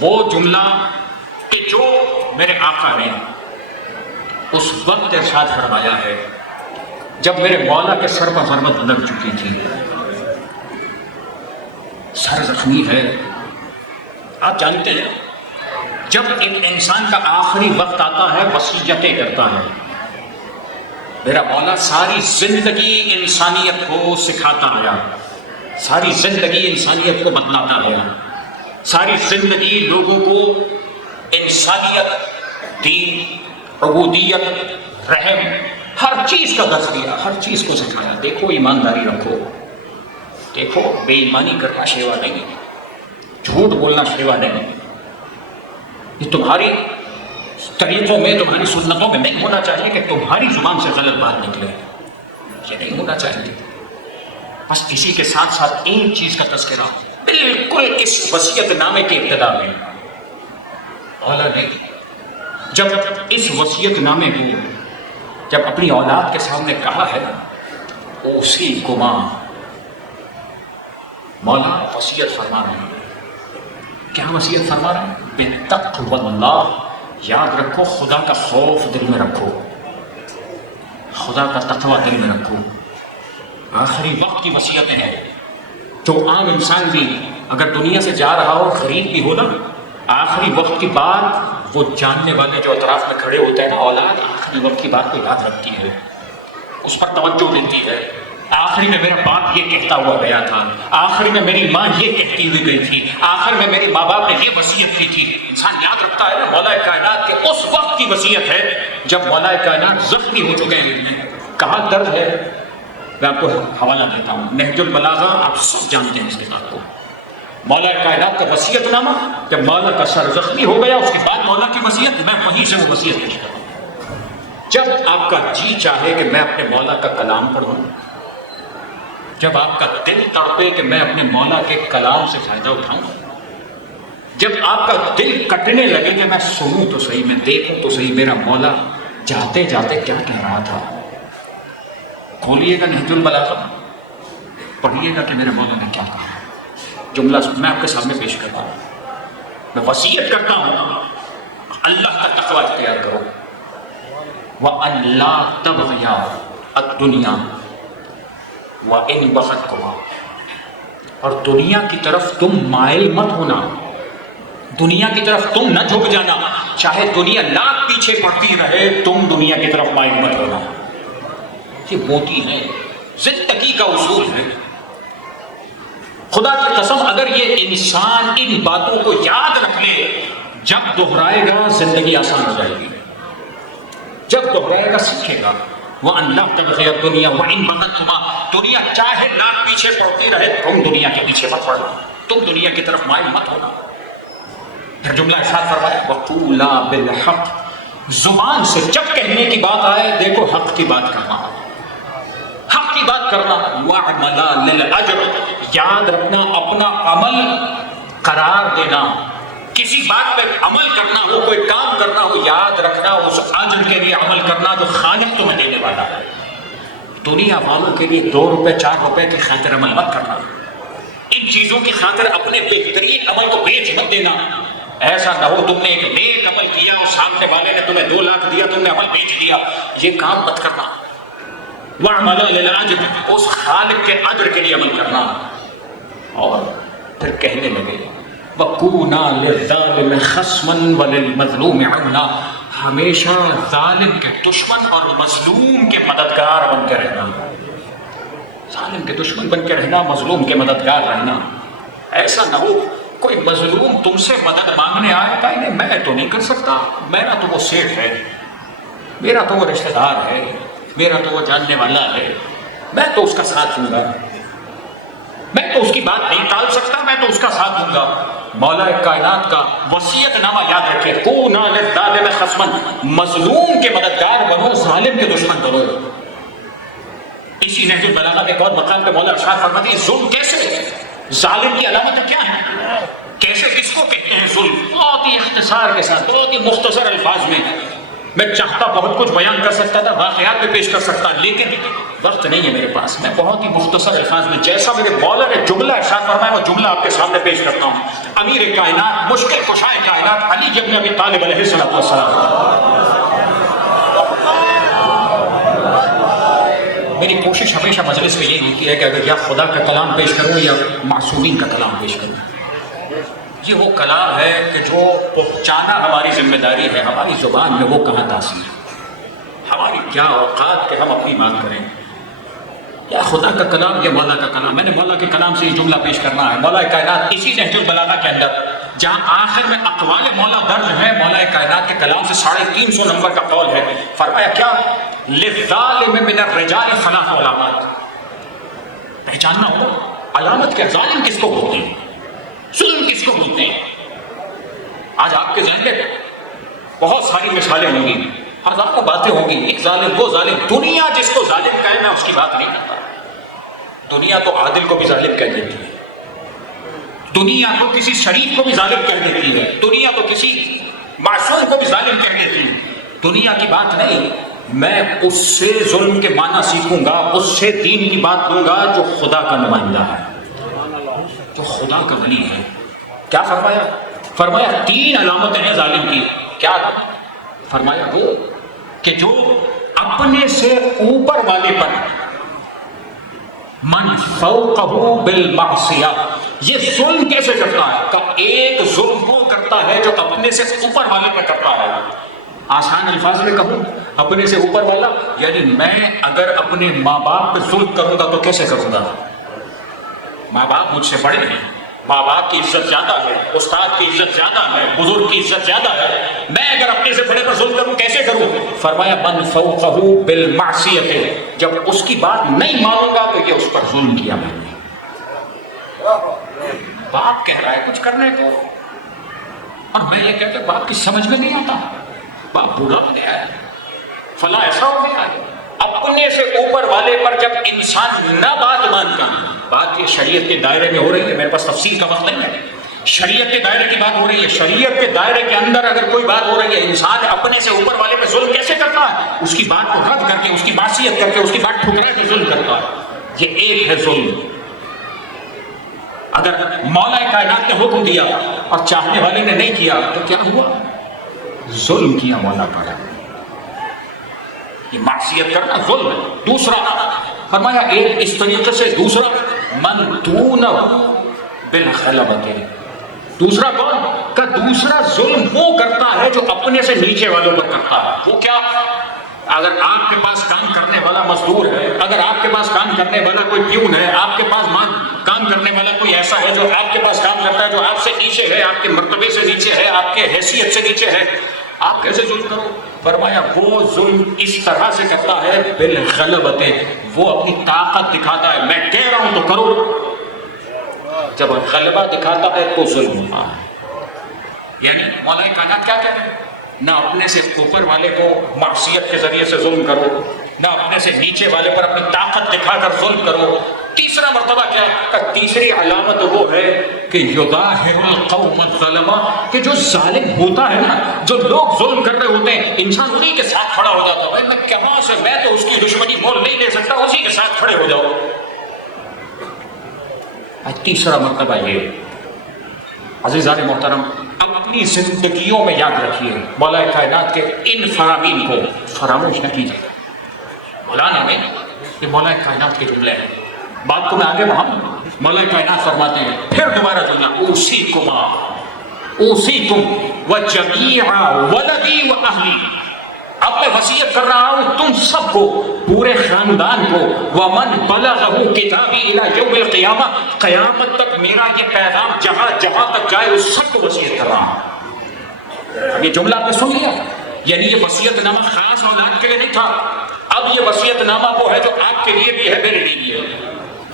وہ جملہ کہ جو میرے آقا نے اس وقت ارشاد فرمایا ہے جب میرے مولا کے سر پر ضربت لگ چکی تھی، سر زخمی ہے۔ آپ جانتے ہیں جب ایک انسان کا آخری وقت آتا ہے وصیتیں کرتا ہے، میرا مولا ساری زندگی انسانیت کو سکھاتا آیا، ساری زندگی انسانیت کو بتلاتا آیا، ساری زندگی لوگوں کو انسانیت، دین، عبودیت، رحم، ہر چیز کا درس دیا، ہر چیز کو سکھایا۔ دیکھو ایمانداری رکھو، دیکھو بے ایمانی کرنا شیوا نہیں، جھوٹ بولنا شیوا نہیں، یہ تمہاری طریقوں میں، تمہاری سنتوں میں نہیں ہونا چاہیے کہ تمہاری زبان سے غلط بات نکلے، یہ نہیں ہونا چاہیے۔ بس اسی کے ساتھ ساتھ ایک چیز کا تذکرہ بالکل اس وصیت نامے کی ابتدا میں مولا نے جب اس وصیت نامے کو جب اپنی اولاد کے سامنے کہا ہے اسی گما مولا وصیت فرما رہے ہیں. کیا وصیت فرما رہے ہیں؟ بتقوی اللہ. یاد رکھو خدا کا خوف دل میں رکھو، خدا کا تقوی دل میں رکھو. آخری وقت کی وصیتیں ہیں جو عام انسان بھی اگر دنیا سے جا رہا ہو، غریب بھی ہو نا، آخری وقت کی بات وہ جاننے والے جو اطراف میں کھڑے ہوتے ہیں نا، اولاد آخری وقت کی بات کو یاد رکھتی ہے، اس پر توجہ دیتی ہے. آخری میں میرا باپ یہ کہتا ہوا گیا تھا، آخری میں میری ماں یہ کہتی ہوئی گئی تھی، آخر میں میرے ماں باپ نے یہ وصیت کی تھی. انسان یاد رکھتا ہے نا مولا کائنات کے اس وقت کی وصیت ہے جب مولا کائنات زخمی ہو چکے ہیں. کہاں درد ہے؟ میں آپ کو حوالہ دیتا ہوں، نہج البلاغہ، آپ سب جانتے ہیں اس کتاب کو. مولا کائنات کا وصیت نامہ جب مولا کا سر زخمی ہو گیا، اس کے بعد مولا کی وصیت، میں وہیں سے وہ وصیت پیش کرتا ہوں. جب آپ کا جی چاہے کہ میں اپنے مولا کا کلام پڑھوں، جب آپ کا دل تڑپے کہ میں اپنے مولا کے کلام سے فائدہ اٹھاؤں، جب آپ کا دل کٹنے لگے کہ میں سنوں تو صحیح، میں دیکھوں تو صحیح میرا مولا جاتے جاتے کیا کہہ رہا تھا، کھولیے گا نہج البلاغہ، پڑھیے گا کہ میرے مولا نے کیا کہا. جملہ میں آپ کے سامنے پیش کرتا ہوں، میں وصیت کرتا ہوں اللہ کا تقوی اختیار کرو. وَأَن لَا تَبْغِيَا الدُّنْيَا وَإِن بَغَتْكُمَا، اور دنیا کی طرف تم مائل مت ہونا، دنیا کی طرف تم نہ جھک جانا، چاہے دنیا لاکھ پیچھے پڑتی رہے تم دنیا کی طرف مائل مت ہونا. یہ موتی ہے، زندگی کا اصول ہے. خدا کی قسم اگر یہ انسان ان باتوں کو یاد رکھ لے، جب دہرائے گا زندگی آسان ہو جائے گی، جب دہرائے گا سیکھے گا. وَأَن لَا تَبْغِيَا الدُّنْيَا وَإِن بَغَتْكُمَا، دنیا چاہے لاکھ پیچھے پڑتی رہے تم دنیا کے پیچھے مت پڑنا، تم دنیا کی طرف مائل مت ہونا. پھر جملہ ارشاد فرمایا وَقُولَا بِالْحَقِّ، زبان سے جب کہنے کی بات آئے دیکھو حق کی بات کرنا، حق کی بات کرنا. وَعْمَلَا لِلْأَجْرِ، یاد رکھنا اپنا عمل قرار دینا، کسی بات پہ عمل کرنا ہو، کوئی کام کرنا ہو، یاد رکھنا اس اجر کے لیے عمل کرنا جو خالق تمہیں دینے والا ہے. دنیا والوں کے لیے 2 روپے 4 روپے کی خاطر عمل مت کرنا، ان چیزوں کی خاطر اپنے بہترین عمل کو بیچ مت دینا. ایسا نہ ہو تم نے ایک نیک عمل کیا اور سامنے والے نے تمہیں 2 لاکھ دیا، تم نے عمل بیچ دیا، یہ کام مت کرنا. وَعْمَلَا لِلْأَجْرِ، اس خالق کے اجر کے لیے عمل کرنا. اور پھر کہنے لگے وَكُونَا لِلظَّالِمِ خَصْمًا وَلِلْمَظْلُومِ عَوْنًا، ہمیشہ ظالم کے دشمن اور مظلوم کے مددگار بن کے رہنا، ظالم کے دشمن بن کے رہنا، مظلوم کے مددگار رہنا. ایسا نہ ہو کوئی مظلوم تم سے مدد مانگنے آئے کہ نہیں میں تو نہیں کر سکتا، میرا تو وہ سیٹھ ہے، میرا تو وہ رشتہ دار ہے، میرا تو وہ جاننے والا ہے، میں تو اس کا ساتھ دوں گا، میں تو اس کی بات نہیں ٹال سکتا، میں تو اس کا ساتھ دوں گا. مولا کائنات کا وصیت نامہ یاد رکھے، کونا للظالم خصما، مظلوم کے مددگار بنو، ظالم کے دشمن بنو. اسی نہج البلاغہ کے ایک اور مقام پہ مولا ارشاد فرماتے ہیں ظلم کیسے، ظالم کی علامت کیا ہے، کیسے کس کو کہتے ہیں ظلم. بہت ہی اختصار کے ساتھ، بہت ہی مختصر الفاظ میں چاہتا بہت کچھ بیان کر سکتا تھا، واقعات میں پیش کر سکتا، لیکن وقت نہیں ہے میرے پاس. میں بہت ہی مختصر الفاظ میں جیسا میرے مولا نے جملہ ارشاد فرمایا وہ جملہ آپ کے سامنے پیش کرتا ہوں. امیر کائنات، مشکل کشائے کائنات علی بن ابی طالب علیہ السلام. میری کوشش ہمیشہ مجلس میں یہی ہوتی ہے کہ اگر یا خدا کا کلام پیش کروں یا معصومین کا کلام پیش کروں. یہ وہ کلام ہے کہ جو پہنچانا ہماری ذمہ داری ہے، ہماری زبان میں وہ کہاں تاثیر ہے، ہماری کیا اوقات کہ ہم اپنی بات کریں. یا خدا کا کلام یا مولا کا کلام. میں نے مولا کے کلام سے یہ جملہ پیش کرنا ہے. مولا کائنات اسی نہج البلاغہ کے اندر جہاں آخر میں اقوال مولا درج ہے، مولا کائنات کے کلام سے 350 نمبر کا قول ہے. فرمایا کیا، للظالم من الرجال ثلاث علامات. پہچاننا ہو علامت کیا، ظالم کس کو بولتے ہیں، ظلم کس کو بولتے ہیں. آج آپ کے ذہن میں بہت ساری مثالیں ہوں گی، ہزاروں باتیں ہوں گی، ایک ظالم وہ ظالم. دنیا جس کو ظالم کہے میں اس کی بات نہیں کرتا. دنیا تو عادل کو بھی ظالم کہہ دیتی ہے، دنیا تو کسی شریف کو بھی ظالم کہہ دیتی ہے، دنیا تو کسی معصوم کو بھی ظالم کہہ دیتی. دنیا کی بات نہیں، میں اس سے ظلم کے معنی سیکھوں گا، اس سے دین کی بات دوں گا جو خدا کا نمائندہ ہے، جو خدا کا ولی ہے. کیا فرمایا؟ فرمایا 3 علامتیں ہیں ظالم کی. کیا علامت؟ فرمایا وہ کہ جو اپنے سے اوپر والے پر من فوقہ بالمعصیہ، یہ ظلم کیسے کرتا ہے؟ کہ ایک ظلم وہ کرتا ہے جو اپنے سے اوپر والے پہ کرتا ہے. آسان الفاظ میں کہوں، اپنے سے اوپر والا یعنی میں اگر اپنے ماں باپ پہ ظلم کروں گا تو کیسے کروں گا؟ ماں باپ مجھ سے بڑے ہیں، ماں باپ کی عزت زیادہ ہے، استاد کی عزت زیادہ ہے، بزرگ کی عزت زیادہ ہے، میں اگر اپنے سے بڑے پر ظلم کروں کیسے کروں؟ فرمایا من فوقہ بالمعصیۃ، جب اس کی بات نہیں مانوں گا تو یہ اس پر ظلم کیا میں نے. باپ کہہ رہا ہے کچھ کرنے کو اور میں یہ کہتا ہوں باپ کی سمجھ میں نہیں آتا، باپ بوڑھا ہو گیا ہے، فلاں ایسا ہو گیا ہے. اپنے سے اوپر والے پر جب انسان نہ بات مانتا، بات یہ شریعت کے دائرے میں ہو رہی ہے، میرے پاس تفصیل کا وقت نہیں ہے، شریعت کے دائرے کی بات ہو رہی ہے. شریعت کے دائرے کے اندر اگر کوئی بات ہو رہی ہے، انسان اپنے سے اوپر والے پہ ظلم کیسے کرتا ہے؟ اس کی بات کو رد کر کے، اس کی معصیت کر کے، اس کی بات ٹھکرا کے ظلم کرتا ہے. یہ ایک ہے ظلم. اگر مولا کائنات نے حکم دیا اور چاہنے والے نے نہیں کیا تو کیا ہوا؟ ظلم کیا مولا پر. یہ معصیت کرنا ظلم ہے. دوسرا فرمایا ایک اس طریقے سے، دوسرا من دونہ بالغلبۃ. دوسرا کون؟ کہ دوسرا ظلم وہ کرتا ہے جو اپنے سے نیچے والوں پر کرتا ہے. وہ کیا؟ اگر آپ کے پاس کام کرنے والا مزدور ہے، اگر آپ کے پاس کام کرنے والا کوئی پیون ہے، آپ کے پاس کام کرنے والا کوئی ایسا ہے جو آپ کے پاس کام کرتا ہے، جو آپ سے نیچے ہے، آپ کے مرتبے سے نیچے ہے، آپ کے حیثیت سے نیچے ہے، آپ کیسے ظلم کرو؟ فرمایا وہ ظلم اس طرح سے کرتا ہے بالغلبۃ، وہ اپنی طاقت دکھاتا ہے، میں کہہ رہا ہوں تو کرو. جب غلبہ دکھاتا ہے تو ظلم ہوتا ہے. یعنی مولا کائنات کیا کہہ رہے ہیں؟ نہ اپنے سے اوپر والے کو معصیت کے ذریعے سے ظلم کرو، نہ اپنے سے نیچے والے پر اپنی طاقت دکھا کر ظلم کرو. تیسرا مرتبہ کیا؟ کہ تیسری علامت وہ ہے کہ یظاہر القوم الظلمہ، کہ جو ظالم ہوتا ہے نا، جو لوگ ظلم کر رہے ہوتے ہیں، انسان انہی کے ساتھ کھڑا ہو جاتا ہے. بھائی میں کہاں سے، میں تو اس کی دشمنی مول نہیں لے سکتا، اسی کے ساتھ کھڑے ہو جاؤ. تیسرا مرتبہ یہ. عزیزان محترم، اپنی زندگیوں میں یاد رکھیے مولا کائنات کے ان فرامین کو فراموش نہ کیجیے. مولانا نے یہ مولا کائنات کے جملے ہیں، بات کو میں آگے بڑھاؤں. مولا کائنات فرماتے ہیں پھر دوبارہ جملہ، اوصیکم وجمیع ولدی واہلی، اب میں وصیت کر رہا ہوں تم سب کو، پورے خاندان کو، ومن بلغہ کتابی الی یوم القیامہ، قیامت تک میرا یہ پیغام جہاں جہاں تک جائے اس سب کو وصیت کر رہا ہوں. اب یہ جملہ آپ نے سن لیا، یعنی یہ وصیت نامہ خاص اولاد کے لیے نہیں تھا، اب یہ وصیت نامہ وہ ہے جو آپ کے لیے بھی ہے، میرے لیے بھی ہے.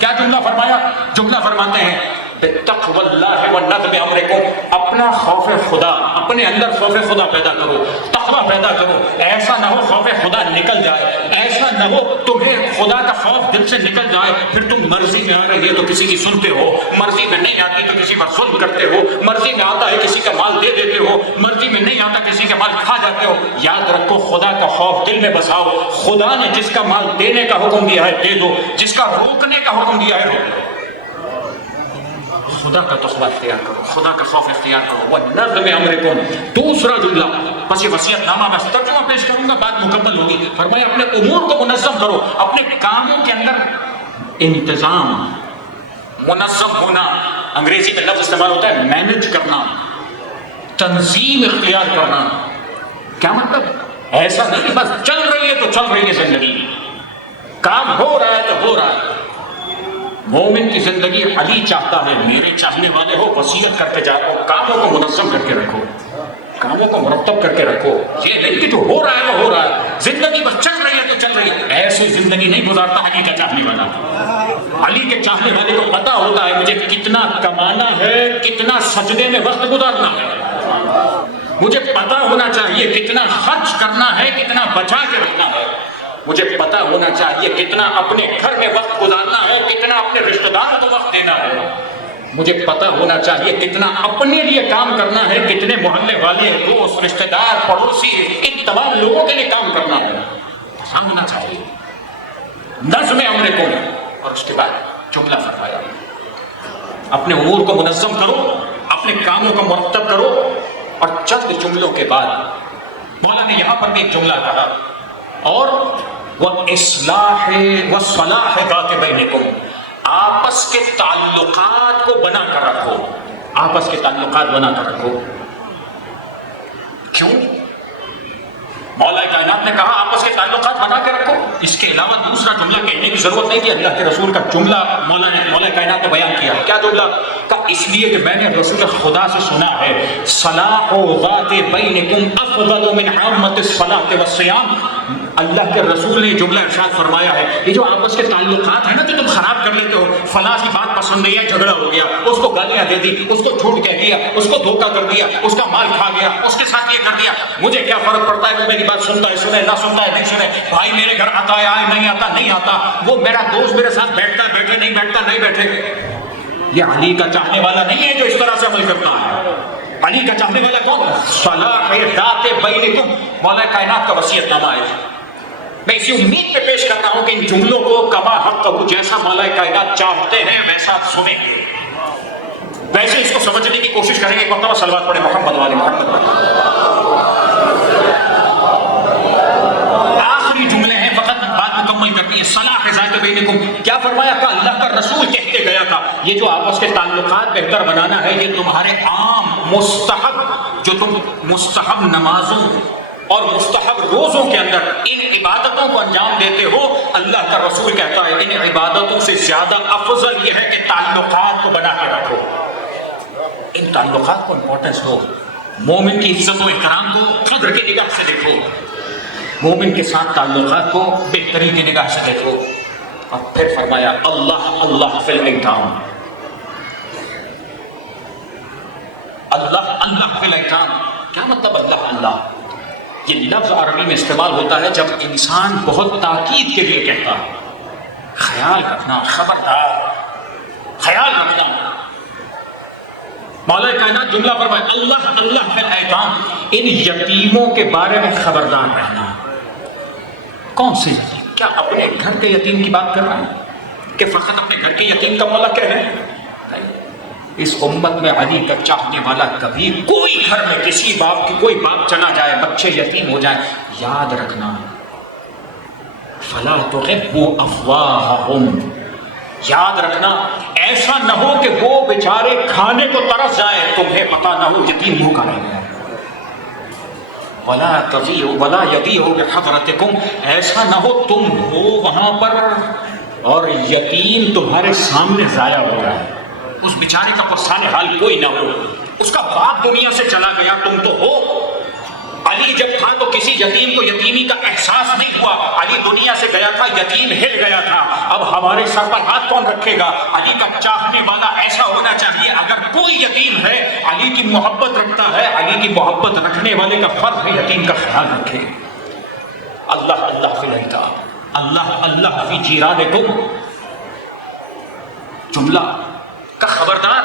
کیا جملہ فرمایا؟ جملہ فرماتے ہیں بتقوی اللہ ونظم امرکم، اپنا خوف خدا، اپنے اندر خوف خدا پیدا کرو، تقوی پیدا کرو. ایسا نہ ہو خوف خدا نکل جائے، ایسا نہ ہو تمہیں خدا کا خوف دل سے نکل جائے، پھر تم مرضی میں آ رہی ہے تو کسی کی سنتے ہو، مرضی میں نہیں آتی تو کسی پر ظلم کرتے ہو، مرضی میں آتا ہے کسی کا مال دے دیتے ہو، مرضی میں نہیں آتا کسی کا مال کھا جاتے ہو. یاد رکھو خدا کا خوف دل میں بساؤ. خدا نے جس کا مال دینے کا حکم دیا ہے دے دو، جس کا روکنے کا حکم دیا ہے روک دو. خدا کا تقوی اختیار کرو، خدا کا خوف اختیار کرو. وَنَظْمِ أَمْرِكُمْ. دوسرا جملہ، بس یہ وصیت نامہ میں ترجمہ پیش کروں گا، بات مکمل ہوگی. فرمایا اپنے امور کو منظم کرو، اپنے کاموں کے اندر انتظام، منظم ہونا. انگریزی میں لفظ استعمال ہوتا ہے مینج کرنا، تنظیم اختیار کرنا. کیا مطلب؟ ایسا نہیں بس چل رہی ہے تو چل رہی ہے زندگی، کام ہو رہا ہے تو ہو رہا ہے. مومن کی زندگی علی چاہتا ہے، میرے چاہنے والے ہو وصیت کرتے جا رہا ہو، کاموں کو منظم کر کے رکھو، کاموں کو مرتب کر کے رکھو. یہ نہیں کہ جو ہو رہا ہے وہ ہو رہا ہے، زندگی بس چل رہی ہے تو چل رہی ہے. ایسی زندگی نہیں گزارتا علی کا چاہنے والا. علی کے چاہنے والے کو پتا ہوتا ہے مجھے کتنا کمانا ہے، کتنا سجدے میں وقت گزارنا ہے، مجھے پتا ہونا چاہیے کتنا خرچ کرنا ہے، کتنا بچا کے رکھنا ہے، مجھے پتا ہونا چاہیے کتنا اپنے گھر میں وقت گزارنا ہے، کتنا اپنے رشتہ دار کو وقت دینا ہے. مجھے پتہ ہونا چاہیے کتنا اپنے لیے کام کرنا ہے، کتنے محلے والے، دوست، رشتہ دار، پڑوسی، ان تمام لوگوں کے لیے کام کرنا ہے، سمجھنا چاہیے نظم امرکم۔ اور اس کے بعد جملہ فرمایا، اپنے امور کو منظم کرو، اپنے کاموں کو مرتب کرو۔ اور چند جملوں کے بعد مولا نے یہاں پر بھی ایک جملہ کہا، اور وَإِصْلَاحِ وَصَلَاحِ ذَاتِ بَيْنِكُمْ، آپس کے تعلقات کو بنا کر رکھو، آپس کے تعلقات بنا کر رکھو۔ کیوں؟ مولا کائنات نے کہا آپس کے تعلقات بنا کے رکھو، اس کے علاوہ دوسرا جملہ کہنے کی ضرورت نہیں تھی۔ اللہ کے رسول کا جملہ مولا کائنات نے بیان کیا۔ کیا جملہ کا؟ اس لیے کہ میں نے رسول خدا سے سنا ہے، صلاح ذات بینکم افضل من عامۃ الصلاۃ والصیام۔ اللہ کے رسول نے جملہ ارشاد فرمایا ہے، یہ جو آپس کے تعلقات ہیں نا جو تم خراب کر لیتے ہو، فلاں کی بات پسند نہیں ہے، جھگڑا ہو گیا، اس کو گالیاں دے دی، اس کو جھوٹ کہہ دیا، اس کو دھوکہ کر دیا، اس کا مال کھا گیا، اس کے ساتھ یہ کر دیا، مجھے کیا فرق پڑتا ہے کہ میری بات سنتا ہے سنے، نہ سنتا ہے نہیں سنے، بھائی میرے گھر آتا ہے آئے، نہیں آتا نہیں آتا، وہ میرا دوست میرے ساتھ بیٹھتا ہے بیٹھے، نہیں بیٹھتا نہیں بیٹھے۔ یہ علی کا چاہنے والا نہیں ہے جو اس طرح سے عمل کرتا ہے۔ علی کا چاہنے والا کون؟ صلاح ذات بینکم، مولا کائنات کا وصیت نامہ ہے۔ میں اسی امید پہ پیش کرتا ہوں کہ ان جملوں کو کما حق جیسا مولا کائنات چاہتے ہیں ویسا سنیں گے، ویسے اس کو سمجھنے کی کوشش کریں گے۔ ایک مرتبہ صلوات پڑھیں محمد والے محمد۔ آخری جملے ہیں، فقط بات مکمل کرنی ہے۔ صلاح ذات بینکم، کیا فرمایا تھا؟ اللہ کا رسول کہتے گیا تھا یہ جو آپس کے تعلقات بہتر بنانا ہے، یہ تمہارے عام مستحب، جو تم مستحب نمازوں اور مستحب روزوں کے اندر ان عبادتوں کو انجام دیتے ہو، اللہ کا رسول کہتا ہے ان عبادتوں سے زیادہ افضل یہ ہے کہ تعلقات کو بنا کے رکھو، ان تعلقات کو امپورٹنس دو۔ مومن کی عزت و احترام کو قدر کی نگاہ سے دیکھو، مومن کے ساتھ تعلقات کو بہتری کی نگاہ سے دیکھو۔ اور پھر فرمایا اللہ اللہ فی الایتام، اللہ اللہ فی الایتام۔ کیا مطلب اللہ اللہ؟ یہ لفظ عربی میں استعمال ہوتا ہے جب انسان بہت تاکید کے لیے کہتا ہے، خیال رکھنا، خبردار، خیال رکھنا۔ مولا کائنات جملہ فرمائے اللہ اللہ فی الایتام، ان یتیموں کے بارے میں خبردار رہنا۔ کون سے یتیم؟ کیا اپنے گھر کے یتیم کی بات کر رہا ہے کہ فقط اپنے گھر کے یتیم کا مولا کہہ رہے ہیں؟ اس امت میں علی کا چاہنے والا کبھی کوئی گھر میں کسی باپ کی کوئی باپ چلا جائے، بچے یتیم ہو جائیں، یاد رکھنا فلا تحبوا افواہہم، یاد رکھنا ایسا نہ ہو کہ وہ بیچارے کھانے کو ترس جائے، تمہیں پتہ نہ ہو یتیم بھوکا رہ گیا۔ ولا یبیعوا بحضرتکم، ایسا نہ ہو تم ہو وہاں پر اور یتیم تمہارے سامنے ضائع ہو رہا ہے، اس بیچارے کا پرسان حال کوئی نہ ہو، اس کا باپ دنیا سے چلا گیا، تم تو ہو۔ علی جب تھا تو کسی یتیم کو یتیمی کا احساس نہیں ہوا، علی دنیا سے گیا تھا، یتیم ہل گیا تھا، اب ہمارے سر پر ہاتھ کون رکھے گا؟ علی کا چاہنے والا ایسا ہونا چاہیے، اگر کوئی یتیم ہے علی کی محبت رکھتا ہے، علی کی محبت رکھنے والے کا فرض ہے یتیم کا خیال رکھے۔ اللہ اللہ فی الایتام، اللہ اللہ فی جیرانکم، جملہ کا خبردار،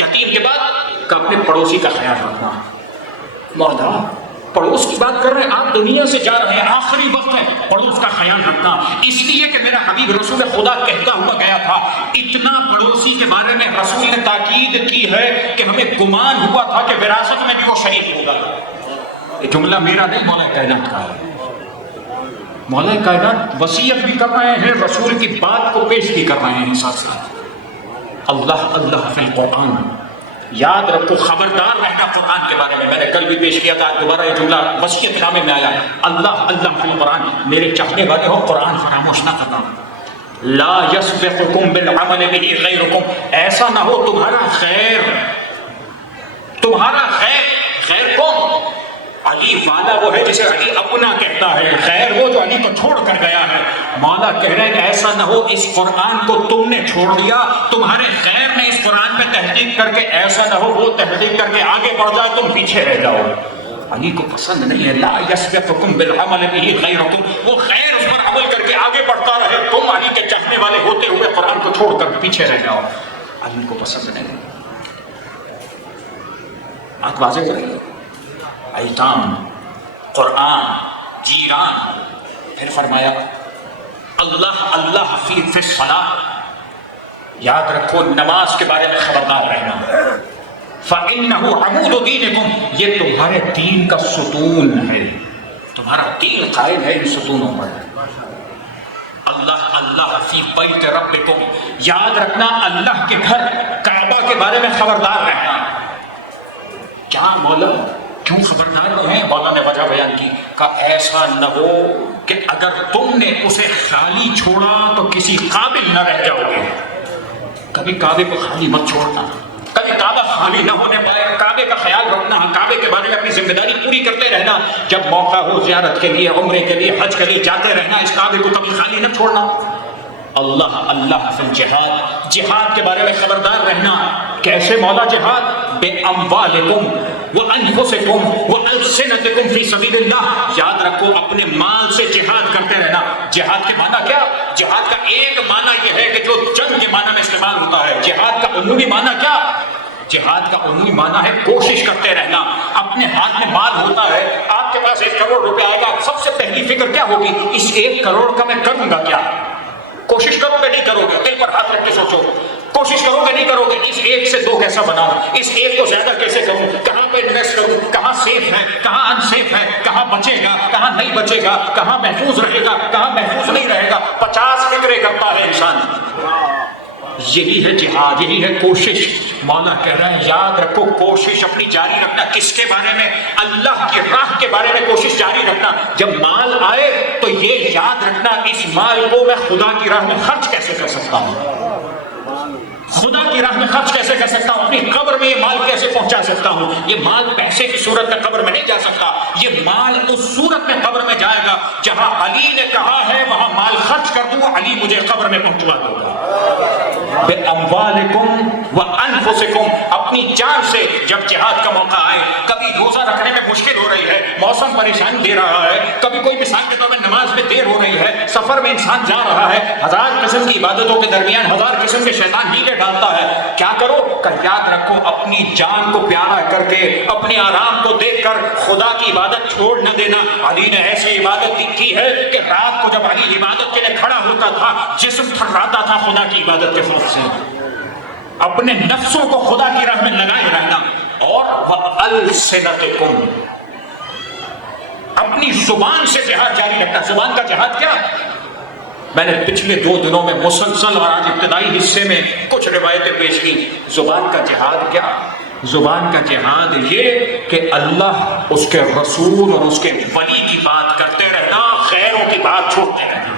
یتیم کے بعد کا اپنے پڑوسی کا خیال رکھنا۔ مولا پڑوس کی بات کر رہے ہیں، آپ دنیا سے جا رہے ہیں، آخری وقت ہے، پڑوس کا خیال رکھنا، اس لیے کہ میرا حبیب رسول خدا کہتا ہوا گیا تھا، اتنا پڑوسی کے بارے میں رسول نے تاکید کی ہے کہ ہمیں گمان ہوا تھا کہ وراثت میں بھی وہ شریک ہوگا۔ یہ جملہ میرا نہیں، مولا کائنات کا ہے۔ مولا کائنات وصیت بھی کر رہے ہیں، رسول کی بات کو پیش بھی کر رہے ہیں ساتھ ساتھ۔ اللہ اللہ فی القرآن، یاد رکھو، خبردار رہنا قرآن کے بارے میں۔ میں نے کل بھی پیش کیا تھا، دوبارہ یہ جملہ وصیت نامے میں آیا، اللہ اللہ فی القرآن، میرے چاہنے والے ہو قرآن فراموش نہ کرنا۔ لا یسبقکم بالعمل بہ غیرکم، ایسا نہ ہو تمہارا خیر خیر کون؟ علی والا وہ ہے جسے علی اپنا کہتا ہے، خیر وہ جو علی کو چھوڑ کر گیا ہے۔ مولا کہہ رہے ہیں ایسا نہ ہو اس قرآن کو تم نے چھوڑ دیا، تمہارے خیر نے اس قرآن پہ تحقیق کر کے، ایسا نہ ہو وہ تحقیق کر کے آگے بڑھ جائے، تم پیچھے رہ جاؤ۔ علی کو پسند نہیں ہے لا یسبقکم بالعمل بہ غیرکم، وہ خیر اس پر عمل کر کے آگے بڑھتا رہے، تم علی کے چاہنے والے ہوتے ہوئے قرآن کو چھوڑ کر پیچھے رہ جاؤ۔ علی کو پسند نہیں. بات واضح ہو رہی ہے. ایتام، قرآن، جیران. پھر فرمایا اللہ اللہ فی الصلاۃ. یاد رکھو نماز کے بارے میں خبردار رہنا. فَإِنَّهُ عَمُودُ دِينِكُمْ، یہ تمہارے دین کا ستون ہے. تمہارا دین قائم ہے ان ستونوں پر. اللہ اللہ فی بیت ربکم، یاد رکھنا اللہ کے گھر کعبہ کے بارے میں خبردار رہنا. کیا مولا کیوں خبردار رہیں؟ مولا نے وجہ بیان کی کہ ایسا نہ ہو کہ اگر تم نے اسے خالی چھوڑا تو کسی قابل نہ رہ جاؤ گے. کبھی کعبے کو خالی مت چھوڑنا، کبھی کعبہ خالی نہ ہونے پائے. کعبے کا خیال رکھنا، کعبے کے بارے میں اپنی ذمہ داری پوری کرتے رہنا. جب موقع ہو زیارت کے لیے، عمرے کے لیے، حج کے لیے جاتے رہنا. اس کعبے کو کبھی خالی نہ چھوڑنا. اللہ اللہ فی الجہاد، جہاد کے بارے میں خبردار رہنا. کیسے مولا جہاد؟ بے اموالکم وانفسکم والسنتکم فی سبیل اللہ. یاد رکھو اپنے مال سے جہاد کرتے رہنا. جہاد کے معنی کیا؟ جہاد کا ایک معنی یہ ہے کہ جو جنگ کے معنی میں استعمال ہوتا ہے. جہاد کا عمومی معنی کیا؟ جہاد کا عمومی معنی ہے کوشش کرتے رہنا. اپنے ہاتھ میں مال ہوتا ہے، آپ کے پاس 1 کروڑ روپے آئے گا، سب سے پہلی فکر کیا ہوگی؟ اس 1 کروڑ کا میں کروں گا کیا؟ کوشش کرو گے نہیں کرو گے؟ دل پر ہاتھ رکھ کے سوچو. کوشش کرو گے نہیں کرو گے؟ اس 1 سے 2 کیسا بناؤں، اس 1 کو زیادہ کیسے کروں، کہاں پہ انویسٹ کروں، کہاں سیف ہے، کہاں ان سیف ہے، کہاں بچے گا، کہاں نہیں بچے گا، کہاں محفوظ رہے گا، کہاں محفوظ نہیں رہے گا. 50 فکریں کرتا ہے انسان. یہی ہے جہاد، یہی ہے کوشش. مولا کہہ رہا ہے یاد رکھو کوشش اپنی جاری رکھنا. کس کے بارے میں؟ اللہ کی راہ کے بارے میں کوشش جاری رکھنا. جب مال آئے تو یہ یاد رکھنا اس مال کو میں خدا کی راہ میں خرچ کیسے کر سکتا ہوں، خدا کی راہ میں خرچ کیسے کر سکتا ہوں، اپنی قبر میں یہ مال کیسے پہنچا سکتا ہوں. یہ مال پیسے کی صورت میں قبر میں نہیں جا سکتا. یہ مال اس صورت میں قبر میں جائے گا جہاں علی نے کہا ہے وہاں مال خرچ کر دوں، علی مجھے قبر میں پہنچوا دے گا. بے اموالکم وانفسکم، اپنی جان سے. جب جہاد کا موقع آئے، کبھی روزہ رکھنے میں مشکل ہو رہی ہے، موسم پریشان دے رہا ہے، کبھی کوئی مثال کے طور میں نماز میں دیر ہو رہی ہے، سفر میں انسان جا رہا ہے، 1000 قسم کی عبادتوں کے درمیان 1000 قسم کے شیطان ہیلے ڈالتا ہے. کیا کرو کہ یاد رکھو اپنی جان کو پیارا کر کے، اپنے آرام کو دیکھ کر خدا کی عبادت چھوڑ نہ دینا. علی نے ایسی عبادت کی ہے کہ رات کو جب علی عبادت کے لیے کھڑا ہوتا تھا جسم تھراتا تھا خدا کی عبادت کے خوف سے. اپنے نفسوں کو خدا کی راہ میں لگائے رہنا. اور وَأَلْسِنَتِكُمْ، اپنی زبان سے جہاد جاری رکھنا. زبان کا جہاد کیا؟ میں نے پچھلے 2 دنوں میں مسلسل اور آج ابتدائی حصے میں کچھ روایتیں پیش کی. زبان کا جہاد کیا؟ زبان کا جہاد یہ کہ اللہ، اس کے رسول اور اس کے ولی کی بات کرتے رہنا، خیروں کی بات چھوڑتے رہنا.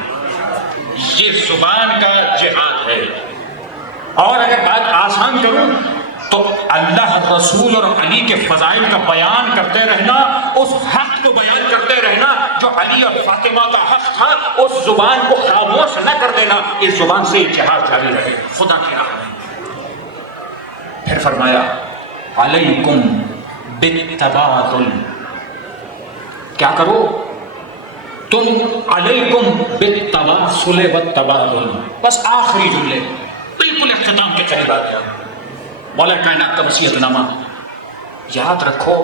یہ زبان کا جہاد ہے. اور اگر بات آسان کروں تو اللہ، رسول اور علی کے فضائل کا بیان کرتے رہنا، اس حق کو بیان کرتے رہنا جو علی اور فاطمہ کا حق تھا. اس زبان کو خاموش نہ کر دینا. اس زبان سے جہاد جاری رہے خدا کی راہ میں. پھر فرمایا علیکم بالتبادل. کیا کرو تم؟ علیکم بالتواصل والتبادل. بس آخری جملے بالکل اختتام کے قریب آ گیا. مولا کائنات کا وصیت نامہ. یاد رکھو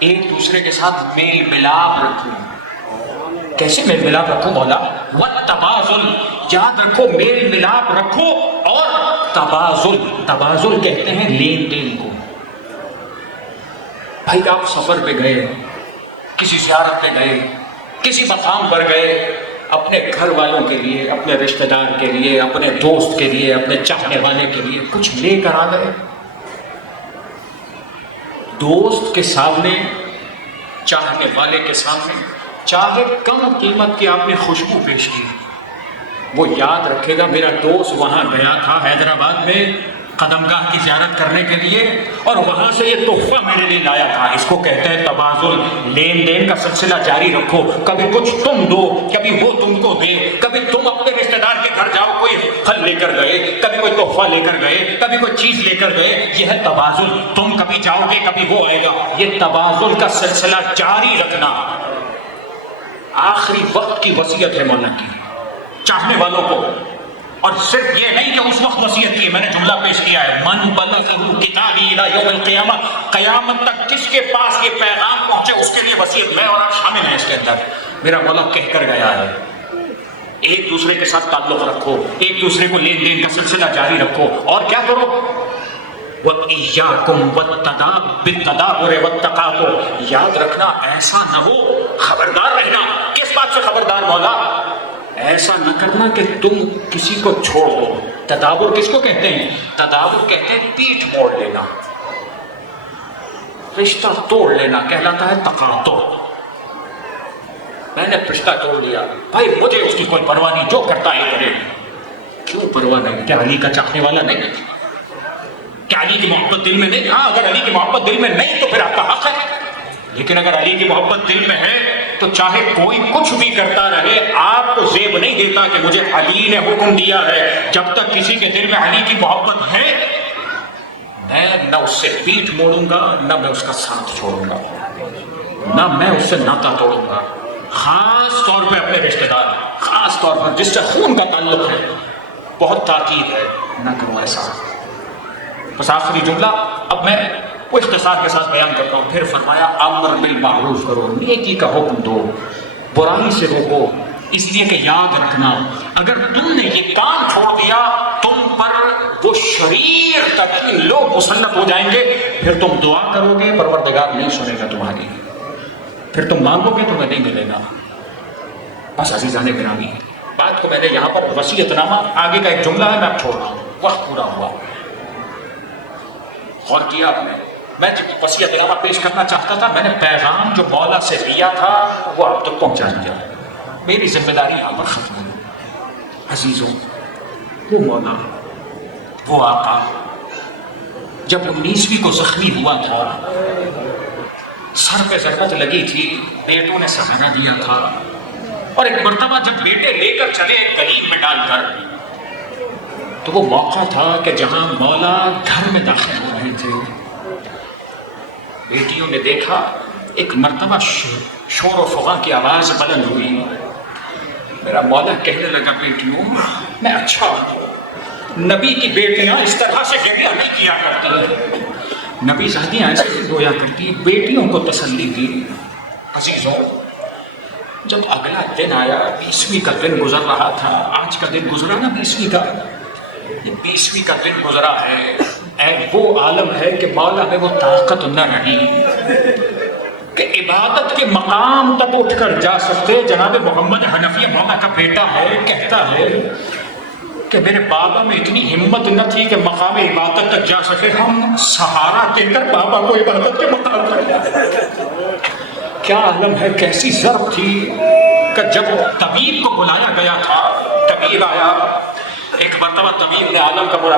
ایک دوسرے کے ساتھ میل ملاپ رکھو. کیسے میل ملاپ رکھو مولا؟ والتبادل، یاد رکھو میل ملاپ رکھو. اور تبادل، تبادل کہتے ہیں لین دین کو. بھائی آپ سفر پہ گئے، کسی زیارت پہ گئے، کسی مقام پر گئے، اپنے گھر والوں کے لیے، اپنے رشتہ دار کے لیے، اپنے دوست کے لیے، اپنے چاہنے والے کے لیے کچھ لے کر آ گئے. دوست کے سامنے، چاہنے والے کے سامنے، چاہے کم قیمت کی آپ نے خوشبو پیش کی، وہ یاد رکھے گا میرا دوست وہاں گیا تھا حیدرآباد میں قدم گاہ کی زیارت کرنے کے لیے اور وہاں سے یہ تحفہ میرے لیے لایا تھا. اس کو کہتے ہیں تبادل. لین دین کا سلسلہ جاری رکھو. کبھی کچھ تم دو، کبھی وہ تم کو دے. کبھی تم اپنے رشتہ دار کے گھر جاؤ، کوئی پھل لے کر گئے، کبھی کوئی تحفہ لے کر گئے، کبھی کوئی چیز لے کر گئے. یہ ہے تبادل. تم کبھی جاؤ گے، کبھی وہ آئے گا. یہ تبادل کا سلسلہ جاری رکھنا آخری وقت کی وصیت ہے مولا کی. چاہنے والوں کو اور صرف یہ نہیں کہ اس وقت وصیت کی، میں نے جملہ پیش کیا ہے، من بلغہ کتابی الی یوم القیامہ، قیامت تک جس کے پاس یہ پیغام پہنچے اس کے لیے وصیت میں اور آپ شامل ہیں اس کے اندر۔ میرا مولا کہہ کر گیا ہے ایک دوسرے کے ساتھ تعلق رکھو، ایک دوسرے کو لین دین کا سلسلہ جاری رکھو، اور کیا کرو، وَإِيَّاكُمْ بِالتَّدَابُرِ وَالتَّقَاطُعِ، یاد رکھنا ایسا نہ ہو، خبردار رہنا۔ کس بات سے خبردار مولا؟ ایسا نہ کرنا کہ تم کسی کو چھوڑو۔ تدابر کس کو کہتے ہیں؟ تدابر کہتے ہیں پیٹھ موڑ لینا، رشتہ توڑ لینا کہلاتا ہے تقاطع۔ میں نے رشتہ توڑ لیا، بھائی مجھے اس کی کوئی پرواہ نہیں، جو کرتا ہے کرے۔ کیوں پرواہ نہیں؟ کیا علی کا چاہنے والا نہیں؟ کیا علی کی محبت دل میں نہیں؟ ہاں، اگر علی کی محبت دل میں نہیں تو پھر آپ کا حق ہے، لیکن اگر علی کی محبت دل میں ہے تو چاہے کوئی کچھ بھی کرتا رہے، آپ کو زیب نہیں دیتا کہ مجھے علی نے حکم دیا ہے۔ جب تک کسی کے دل میں علی کی محبت ہے، میں نہ اس سے پیٹھ موڑوں گا، نہ میں اس کا ساتھ چھوڑوں گا، نہ میں اس سے ناتا توڑوں گا۔ خاص طور پہ اپنے رشتہ دار، خاص طور پر جس سے خون کا تعلق ہے، بہت تاکید ہے، نہ کرو ایسا۔ بس آخری جملہ اب میں وہ اختصار کے ساتھ بیان کرتا ہوں۔ پھر فرمایا امر بالمعروف کرو، نیکی کا حکم دو، برائی سے روکو، اس لیے کہ یاد رکھنا اگر تم نے یہ کام چھوڑ دیا تم پر وہ شریر ترین لوگ مسلط ہو جائیں گے، پھر تم دعا کرو گے پروردگار نہیں سنے گا تمہاری، پھر تم مانگو گے تمہیں نہیں ملے گا۔ بس عزیزان گرامی، بات کو میں نے یہاں پر وصیت نامہ، آگے کا ایک جملہ ہے میں اب چھوڑ رہا ہوں، وقت پورا ہوا۔ غور کیا آپ نے؟ میں جب وصیت نامہ پیش کرنا چاہتا تھا، میں نے پیغام جو مولا سے لیا تھا وہ آپ تک پہنچا دیا، میری ذمہ داری یہاں پر ختم ہوئی۔ عزیزوں، وہ مولا، وہ آقا جب 19ویں کو زخمی ہوا تھا، سر پہ ضربت لگی تھی، بیٹوں نے سہارا دیا تھا، اور ایک مرتبہ جب بیٹے لے کر چلے ایک قلیب میں ڈال کر، تو وہ موقع تھا کہ جہاں مولا گھر میں داخل ہو رہے تھے، بیٹیوں نے دیکھا ایک مرتبہ شور و فغاں کی آواز بلند ہوئی۔ میرا مولا کہنے لگا بیٹیوں میں اچھا ہوں، نبی کی بیٹیاں اس طرح سے گریہ نہیں کیا کرتی، نبی زادیاں ایسے ہی رویا کرتی، بیٹیوں کو تسلی دی۔ عزیزوں، جب اگلا دن آیا، 20ویں کا دن گزر رہا تھا، آج کا دن گزرا نا 20ویں کا، یہ 20ویں کا دن گزرا ہے، وہ عالم ہے کہ مولا میں وہ طاقت نہ رہی کہ عبادت کے مقام تک اٹھ کر جا سکتے۔ جناب محمد حنفیہ مولا کا بیٹا ہے، کہتا ہے کہ میرے بابا میں اتنی ہمت نہ تھی کہ مقام عبادت تک جا سکے، ہم سہارا کہہ کر بابا کو عبادت کے مقام تک۔ کیا عالم ہے، کیسی ضرب تھی کہ جب طبیب کو بلایا گیا تھا، طبیب آیا، ایک مرتبہ طبیب نے عالم کا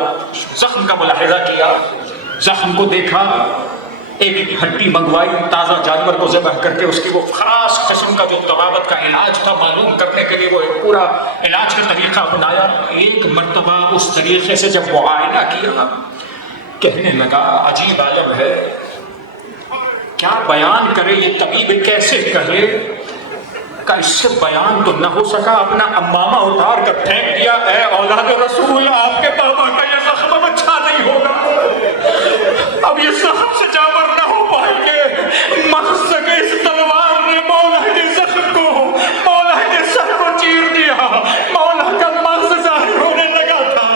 زخم کا ملاحظہ کیا، زخم کو دیکھا، ایک ہڈی منگوائی، تازہ جانور کو ذبح کر کے اس کی وہ خاص قسم کا جو طبابت کا علاج تھا معلوم کرنے کے لیے وہ ایک پورا علاج کا طریقہ اپنایا۔ ایک مرتبہ اس طریقے سے جب معائنہ کیا، کہنے لگا عجیب عالم ہے، کیا بیان کرے یہ طبیب، کیسے کہے کہ اس سے بیان تو نہ ہو سکا، اپنا امامہ اتار کر پھینک دیا، اے اولاد رسول آپ کے بابا کا یہ زخم اب اچھا نہیں ہوگا، اب یہ زخم سے جابر نہ ہو پائیں گے، مقصد کے اس تلوار نے مولا کے زخم کو، مولا کے سر کو چیر دیا، مولا کا مغز ظاہر ہونے لگا تھا۔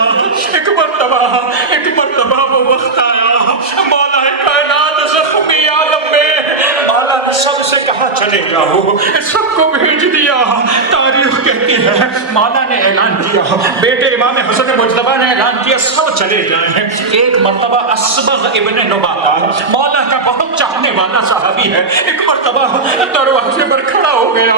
ایک مرتبہ وہ وقت آیا، مولا کائنات زخمی عالم میں، مولا نے سب سے کہا چلے جاؤ، سب کو بھیج دیا۔ تاریخ کہتی ہے مولا نے اعلان کیا، بیٹے امام حسن مجتبیٰ نے اعلان کیا سب چلے جائیں۔ ایک مرتبہ اسبغ ابن نباتا مولا کا بہت چاہنے والا صحابی ہے، ایک مرتبہ دروازے پر کھڑا ہو گیا،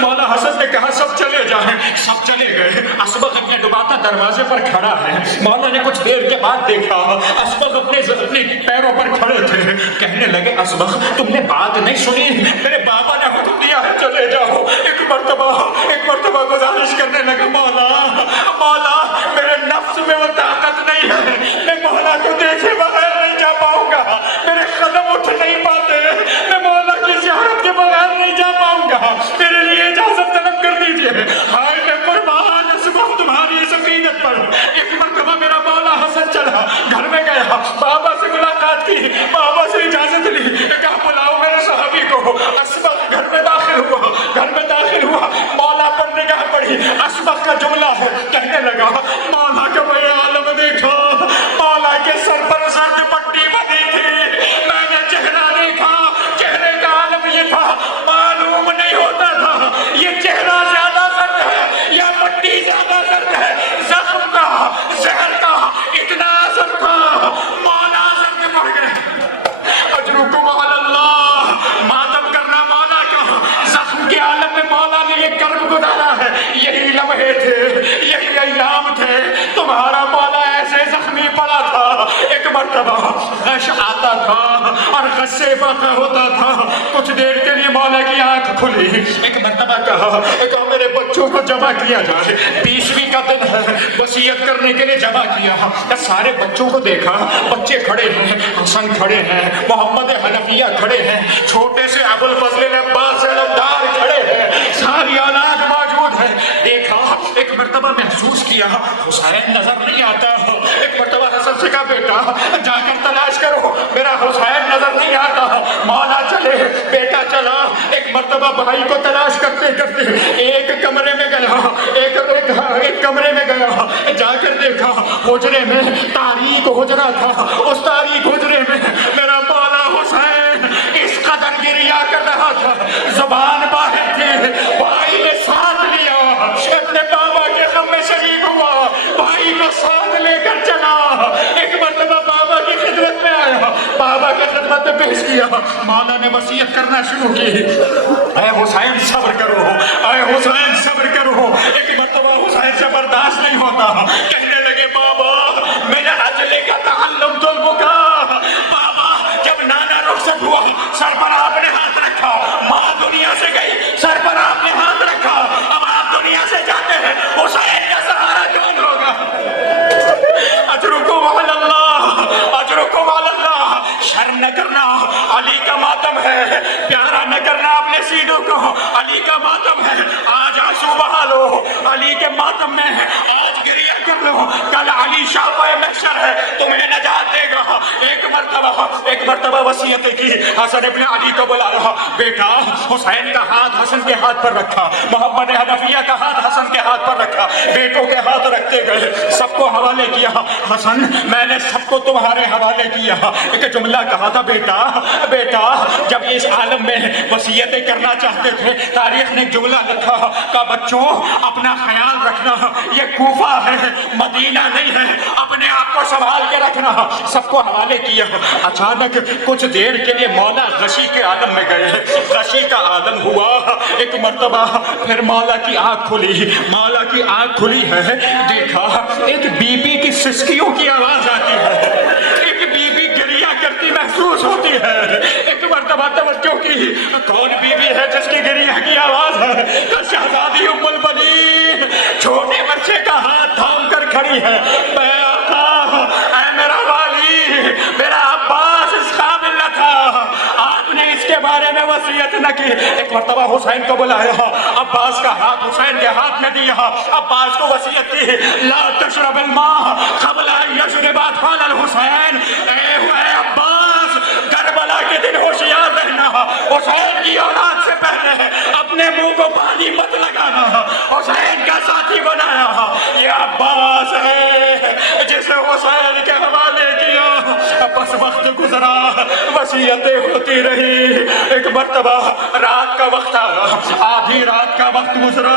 مولا حسن نے کہا سب چلے جائیں، سب چلے گئے۔ اسبغ ابن نباتا دروازے پر کھڑا ہے، مولا نے کچھ دیر کے بعد دیکھا اسبغ اپنے پیروں پر کھڑے تھے، کہنے لگے اسبغ تم نے بات نہیں سنی، میرے بابا نے حکم دیا ہے چلے جاؤ۔ ایک مرتبہ گزارش کرنے لگا، مولا میرے نفس میں وہ طاقت نہیں ہے، میں مولا کو دیکھے بغیر نہیں جا پاؤں گا، میرے قدم اٹھ نہیں پاتے، میں مولا کی زیارت کے بغیر نہیں جا پاؤں گا، میرے لیے اجازت طلب کر دیجیے۔ ہائے میں قربان اسبغ تمہاری اس عقیدت پر، اسبق گھر میں داخل ہوا، مولا پر نگاہ پڑی، اسبق کا جملہ ہے، کہنے لگا مولا کا میں عالم دیکھا، مولا کے سر پر زرد پٹی بندھی تھی، میں نے چہرہ دیکھا، چہرے کا عالم یہ تھا، معلوم نہیں ہوتا تھا یہ چہرہ زیادہ زرد ہے یا پٹی زیادہ زرد ہے، زخم کا زہر کا اتنا اثر تھا، مولا زرد پڑ گئے۔ اجرکم علی اللہ، ماتم کرنا مولا کا، زخم کے عالم میں مولا نے یہ کرم گزارا ہے، یہی لمحے تھے، یہی ایام تھے، تمہارا مولا ایسے زخمی پڑا تھا، ایک مرتبہ غش آتا تھا اور غش سے واقع ہوتا تھا، کچھ دیر کے لیے مولا کی آنکھ کھلی، ایک مرتبہ کہا کہ میرے بچوں کو جمع کیا جائے، 20ویں کا دن ہے، وصیت کرنے کے لیے جمع کیا، سارے بچوں کو دیکھا، بچے کھڑے ہیں، حسن کھڑے ہیں، محمد حنفیہ کھڑے ہیں، چھوٹے سے ابو الفضل عباس علمدار کھڑے ہیں، ساری اولاد موجود ہے، دیکھا، ایک مرتبہ محسوس کیا حسین نظر نہیں آتا، ایک مرتبہ حسن سے کہا بیٹا جا کر تلاش کرو، میرا حسین نظر نہیں آتا، مولا چلے، بیٹا چلا، ایک مرتبہ بھائی کو تلاش کرتے کرتے ایک کمرے میں گیا، ایک کمرے میں گیا، جا کر دیکھا حجرے میں تاریک حجرہ تھا، اس تاریک حجرے میں میرا مولا حسین اس قدر گریا کر رہا تھا، زبان باہر تھی، بھائی نے ساتھ لیا، اپنے بابا کے غم میں شریک ہوا، بھائی کو ساتھ لے کر چلا، ایک مرتبہ بابا کی خدمت میں آیا، بابا کی خدمت میں پیش کیا، مولا نے وصیت کرنا شروع کی، اے حسین صبر کرو، اے حسین صبر کرو، ایک مرتبہ حسین سے برداشت نہیں ہوتا، کہنے لگے بابا میرا اجلے کا تعلم طلبکا، بابا جب نانا رخصت ہوا سر پر آپ نے ہاتھ رکھا، ماں دنیا سے گئی سر پر آپ نے ہاتھ رکھا، اب آپ دنیا سے جاتے ہیں، حسین کا سہارا کون ہوگا؟ اجرکم علی اللہ، اجرکم علی اللہ، شرم نہ کرنا، علی کا ماتم ہے، پیارا نہ کرنا اپنے سینوں کو، علی کا ماتم ہے، آج آنسو بہا لو، علی کے ماتم میں آج گریہ کر لو، کل علی شافع محشر ہے، تمہیں نجات دے گا، ایک مرتبہ وصیت کی، حسن ابن علی کو بلایا، بیٹا حسین کا ہاتھ حسن کے ہاتھ پر رکھا، محمد حنفیہ کا ہاتھ حسن کے ہاتھ پر رکھا، بیٹوں کے ہاتھ رکھتے گئے، سب کو حوالے کیا، حسن میں نے سب کو تمہارے حوالے کیا، ایک جملہ کہا تھا بیٹا جب اس عالم میں وصیتیں کرنا چاہتے تھے، تاریخ نے جملہ لکھا کہ بچوں اپنا خیال رکھنا، یہ کوفہ ہے مدینہ نہیں ہے، اپنے آپ کو سنبھال کے رکھنا، سب کو حوالے کیا۔ اچانک کچھ دیر کے لیے مولا غشی کے عالم میں گئے، غشی کا عالم ہوا، ایک مرتبہ پھر مولا کی آنکھ کھلی ہے، دیکھا ایک بی بی کی سسکیوں کی آواز آتی ہے، ایک بی بی گریہ کرتی محسوس ہوتی ہے، ایک مرتبہ توجہ کی، کون بی بی ہے جس کی گریہ کی آواز ہے؟ شہزادی ام البنین چھوٹے بچے کا ہاتھ تھام کر کھڑی ہے، اے آقا، اے میرا والی، میرا عباس اس قابل نہ تھا، آپ نے اس کے بارے میں وصیت نہ کی، ایک مرتبہ حسین کو بلایا، عباس کا ہاتھ حسین کے ہاتھ میں دیا، عباس کو وصیت کی، لا تشرب الماء قبل ان یشرب اطفال الحسین، اے عباس کربلا کے دن ہوشیار رہنا، حسین کی اولاد سے پہلے اپنے منہ کو پانی مت لگانا، حسین کا ساتھی بنایا، یہ عباس ہے جسے حسین کے حوالے کیا، بس وقت گزرا، وصیتیں ہوتی رہی، ایک مرتبہ رات کا وقت آیا، آدھی رات کا وقت گزرا،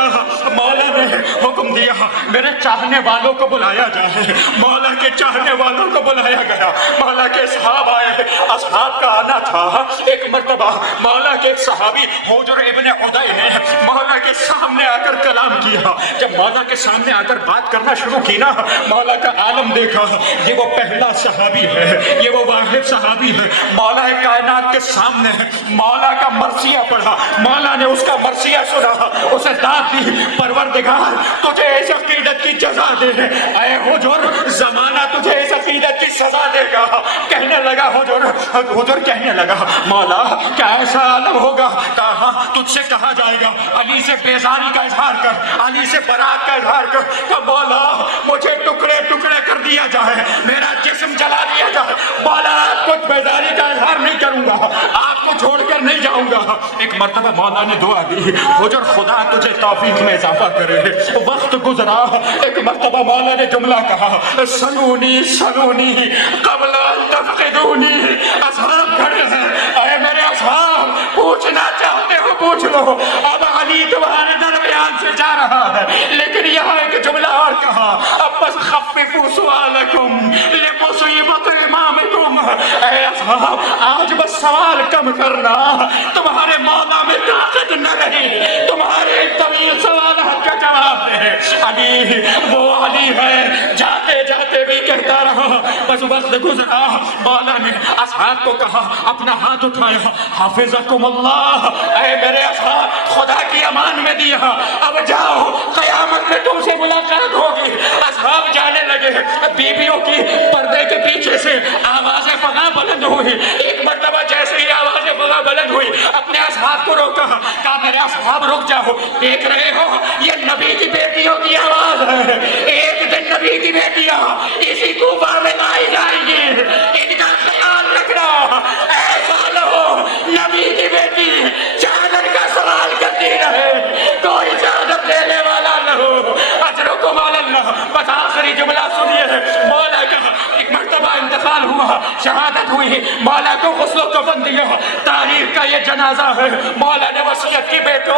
مولا نے حکم دیا میرے چاہنے والوں کو بلایا جائے، مولا کے چاہنے والوں کو بلایا گیا، مولا کے صحاب آئے، اصحاب کا آنا تھا، ایک مرتبہ مولا کے ایک صحابی حجر ابن عدی نے مولا کے سامنے آ کر کلام کیا، جب مولا کے سامنے آ کر بات کرنا شروع کی نا، مولا کا عالم دیکھا، یہ وہ پہلا صحابی ہے، یہ وہ واحد صحابی ہے، مولا کائنات کے سامنے مولا کا مرثیہ پڑھا، مولا نے اس کا مرثیہ سنا، اسے داد دی، پروردگار تجھے اس عقیدت کی جزا دے، اے حجر زمانہ تجھے اس عقیدت کی سزا دے گا، کہنے لگا حجر کہنے لگا مولا کیا ایسا عالم ہوگا؟ کہا تجھ سے کہا جائے گا علی سے بیزاری کا اظہار کر، علی سے برات کا اظہار کر، کہ مولا مجھے ٹکڑے ٹکڑے کر دیا جائے، میرا جسم جلا دیا جائے، مولا کچھ بیزاری وفاداری کا اظہار نہیں کروں گا، آپ کو چھوڑ کر نہیں جاؤں گا۔ ایک مرتبہ مولا نے دعا دی، حجر خدا تجھے توفیق میں اضافہ کرے۔ وقت گزرا، ایک مرتبہ مولا نے جملہ کہا، سلونی سلونی قبل ان تفقدونی۔ اصحاب کھڑے ہیں، اے میرے اصحاب پوچھنا چاہتے ہو پوچھ لو۔ اب علی تمہارے درمیان سے جا رہا ہے، لیکن یہاں ایک جملہ اور کہا، اب بس خففوا سؤالکم لمصیبت امامکم۔ اے اصحاب آج بس سوال کم کرنا، تمہارے مولا میں طاقت نہ رہی تمہارے طویل سوالات کا جواب دے۔ علی وہ علی ہے، جاتے جاتے بھی کہتا رہا۔ بس وقت گزرا، مولا نے اصحاب کو کہا، اپنا ہاتھ اٹھایا، حافظکم اللہ، اے میرے اصحاب خدا کی امان میں دیا، اب جاؤ قیامت میں تم سے ملاقات ہوگی۔ اصحاب جانے لگے، بیویوں کی پردے کے پیچھے سے آوازیں فغاں بلند ہوئی۔ ایک مرتبہ جیسے ہی آوازیں فغاں بلند ہوئی، اپنے اصحاب کو روکا، کہا میرے اصحاب رک جاؤ، دیکھ رہے ہو یہ نبی کی بیٹیوں کی آواز ہے، ایک دن نبی کی بیٹیاں اسی کوفہ میں لائی جائیں گی، ان کا خیال رکھنا۔ ایسا نہ ہو نبی کی بیٹی چادر کا سوال کرتی رہے، کوئی چادر دینے والا نہ ہو۔ اجرکم علی اللہ۔ بس آخری جملہ سنیے، مولا کا ایک مرتبہ انتقال ہوا، شہادت ہوئی، مولا کو غسل و کفن دیا، تاریخ کا یہ جنازہ ہے۔ مولا نے وصیت کی، بیٹو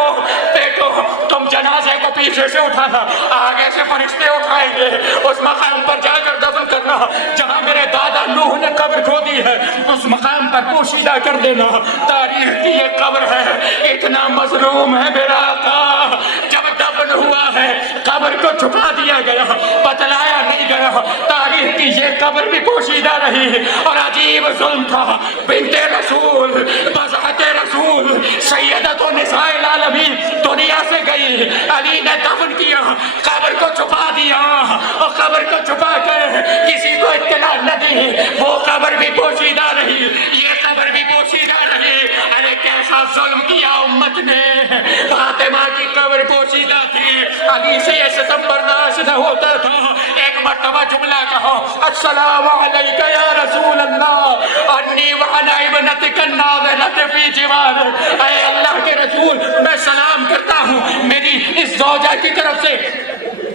تم جنازے کو پیچھے سے اٹھانا، آگے سے فرشتے اٹھائیں گے، اس مقام پر جا کر دفن کرنا جہاں میرے دادا نوح نے قبر کھودی ہے، اس مقام پر پوشیدہ کر دینا۔ تاریخ کی یہ قبر ہے، اتنا مظلوم ہے میرا آقا، جب دفن ہوا ہے قبر کو چھپا دیا گیا، بتلایا نہیں گیا۔ تاریخ کی یہ قبر بھی پوشیدہ رہی، اور عجیب ظلم تھا، بنت رسول بذات رسول سیدۃ نساء العالمین دنیا سے گئی، علی نے دفن کیا، قبر کو چھپا دیا، اور قبر کو چھپا کر کسی کو اطلاع نہ دی، وہ قبر بھی پوشیدہ رہی، یہ قبر بھی پوشیدہ رہی۔ ارے کیسا ظلم کیا امت نے، فاطمہ کی قبر پوشیدہ تھی، علی سے یہ ستم برداشت نہ ہوتا تھا۔ ایک مرتبہ جملہ کہا، السلام علیک یا رسول اللہ انی وعنا ابنتک الناظرۃ فی جوارک۔ اے اللہ کے رسول میں سلام کرتا ہوں میری اس زوجہ کی طرف سے،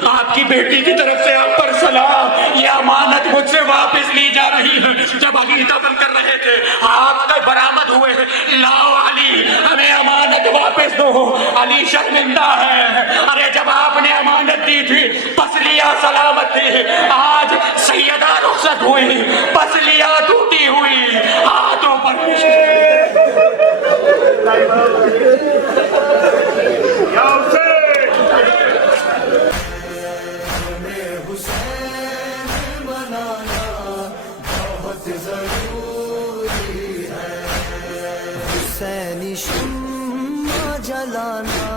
آپ کی بیٹی کی طرف سے آپ پر سلام، یہ امانت مجھ سے واپس لی جا رہی ہے۔ جب علی دفن کر رہے تھے آپ تک برآمد ہوئے، لاؤ علی ہمیں امانت واپس دو، علی شرمندہ ہے۔ ارے جب آپ نے امانت دی تھی پسلیاں سلامت تھی، آج سیدہ رخصت ہوئی پسلیاں ٹوٹی ہوئی، ہاتھوں پر حسینی شمع جلانا